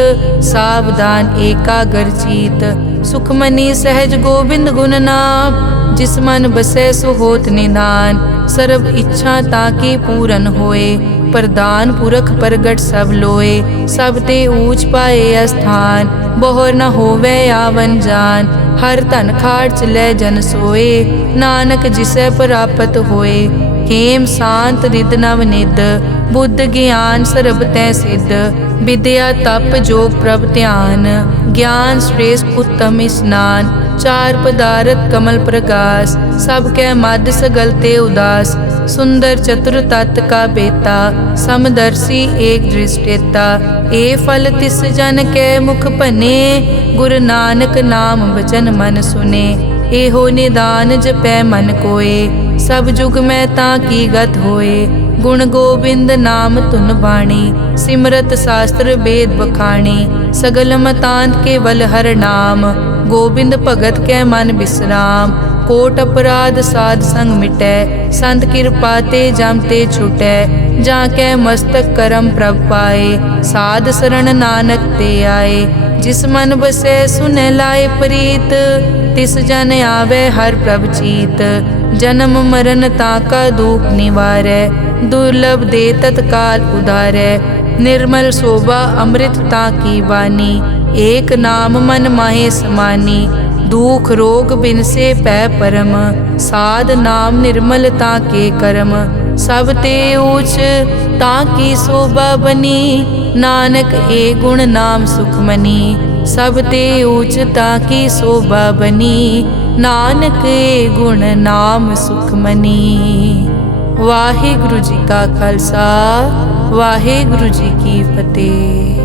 सावधान एकाग्र चीत। सुखमनी सहज गोबिंद गुण नाम, जिस मन बसै सो होत निधान। सर्व इच्छा ताकि पूरन होए, प्रदान पुरख प्रगट सब लोए। सब ते ऊंच पाए स्थान, बोहर न होवे आवन जान। हर धन खाड़ चलै जन सोए, नानक जिसै प्राप्त होए। हेम शांत रिद नव निद, बुद्ध ज्ञान सर्ब तै सिद्ध। विद्या तप जोग प्रभ ध्यान, ज्ञान श्रेष्ठ उत्तम स्नान। चार पदारथ कमल प्रकाश, सब कै मद सगल ते उदास। सुंदर चतुर तत् का बेता, समदर्शी एक दृष्टेता। ए फल तिस जन कै मुख बने, गुरु नानक नाम बचन मन सुने। एहो निदान जपै मन कोय, सब जुग में ताकी गत होए। गुण गोबिंद नाम धुन बाणी, सिमरत शास्त्र वेद बखाणी। सगल मतांत केवल हर नाम, गोबिंद भगत कै मन विश्राम। कोट अपराध साध संग मिटै, संत कृपा ते जम ते छुटै। जाकै मस्तक करम प्रभ पाए, साध शरण नानक ते आए। जिस मन बसै सुनै लाए प्रीत, तिस जन आवे हर प्रभ चीत। जन्म मरण ताका दुख निवारै, दुर्लभ दे तत्काल उदारै। निर्मल शोभा अमृत ताकी वानी, एक नाम मन माहे समानी। दुख रोग बिन से पै परम, साध नाम निर्मल ताके करम। सब ते ऊच ताकी शोभा बनी, नानक ए गुण नाम सुखमनी। सब ते ऊच ताकी शोभा बनी, नानक ए गुण नाम सुखमनी। वाहिगुरु जी का खालसा, वाहिगुरु जी की फतेह।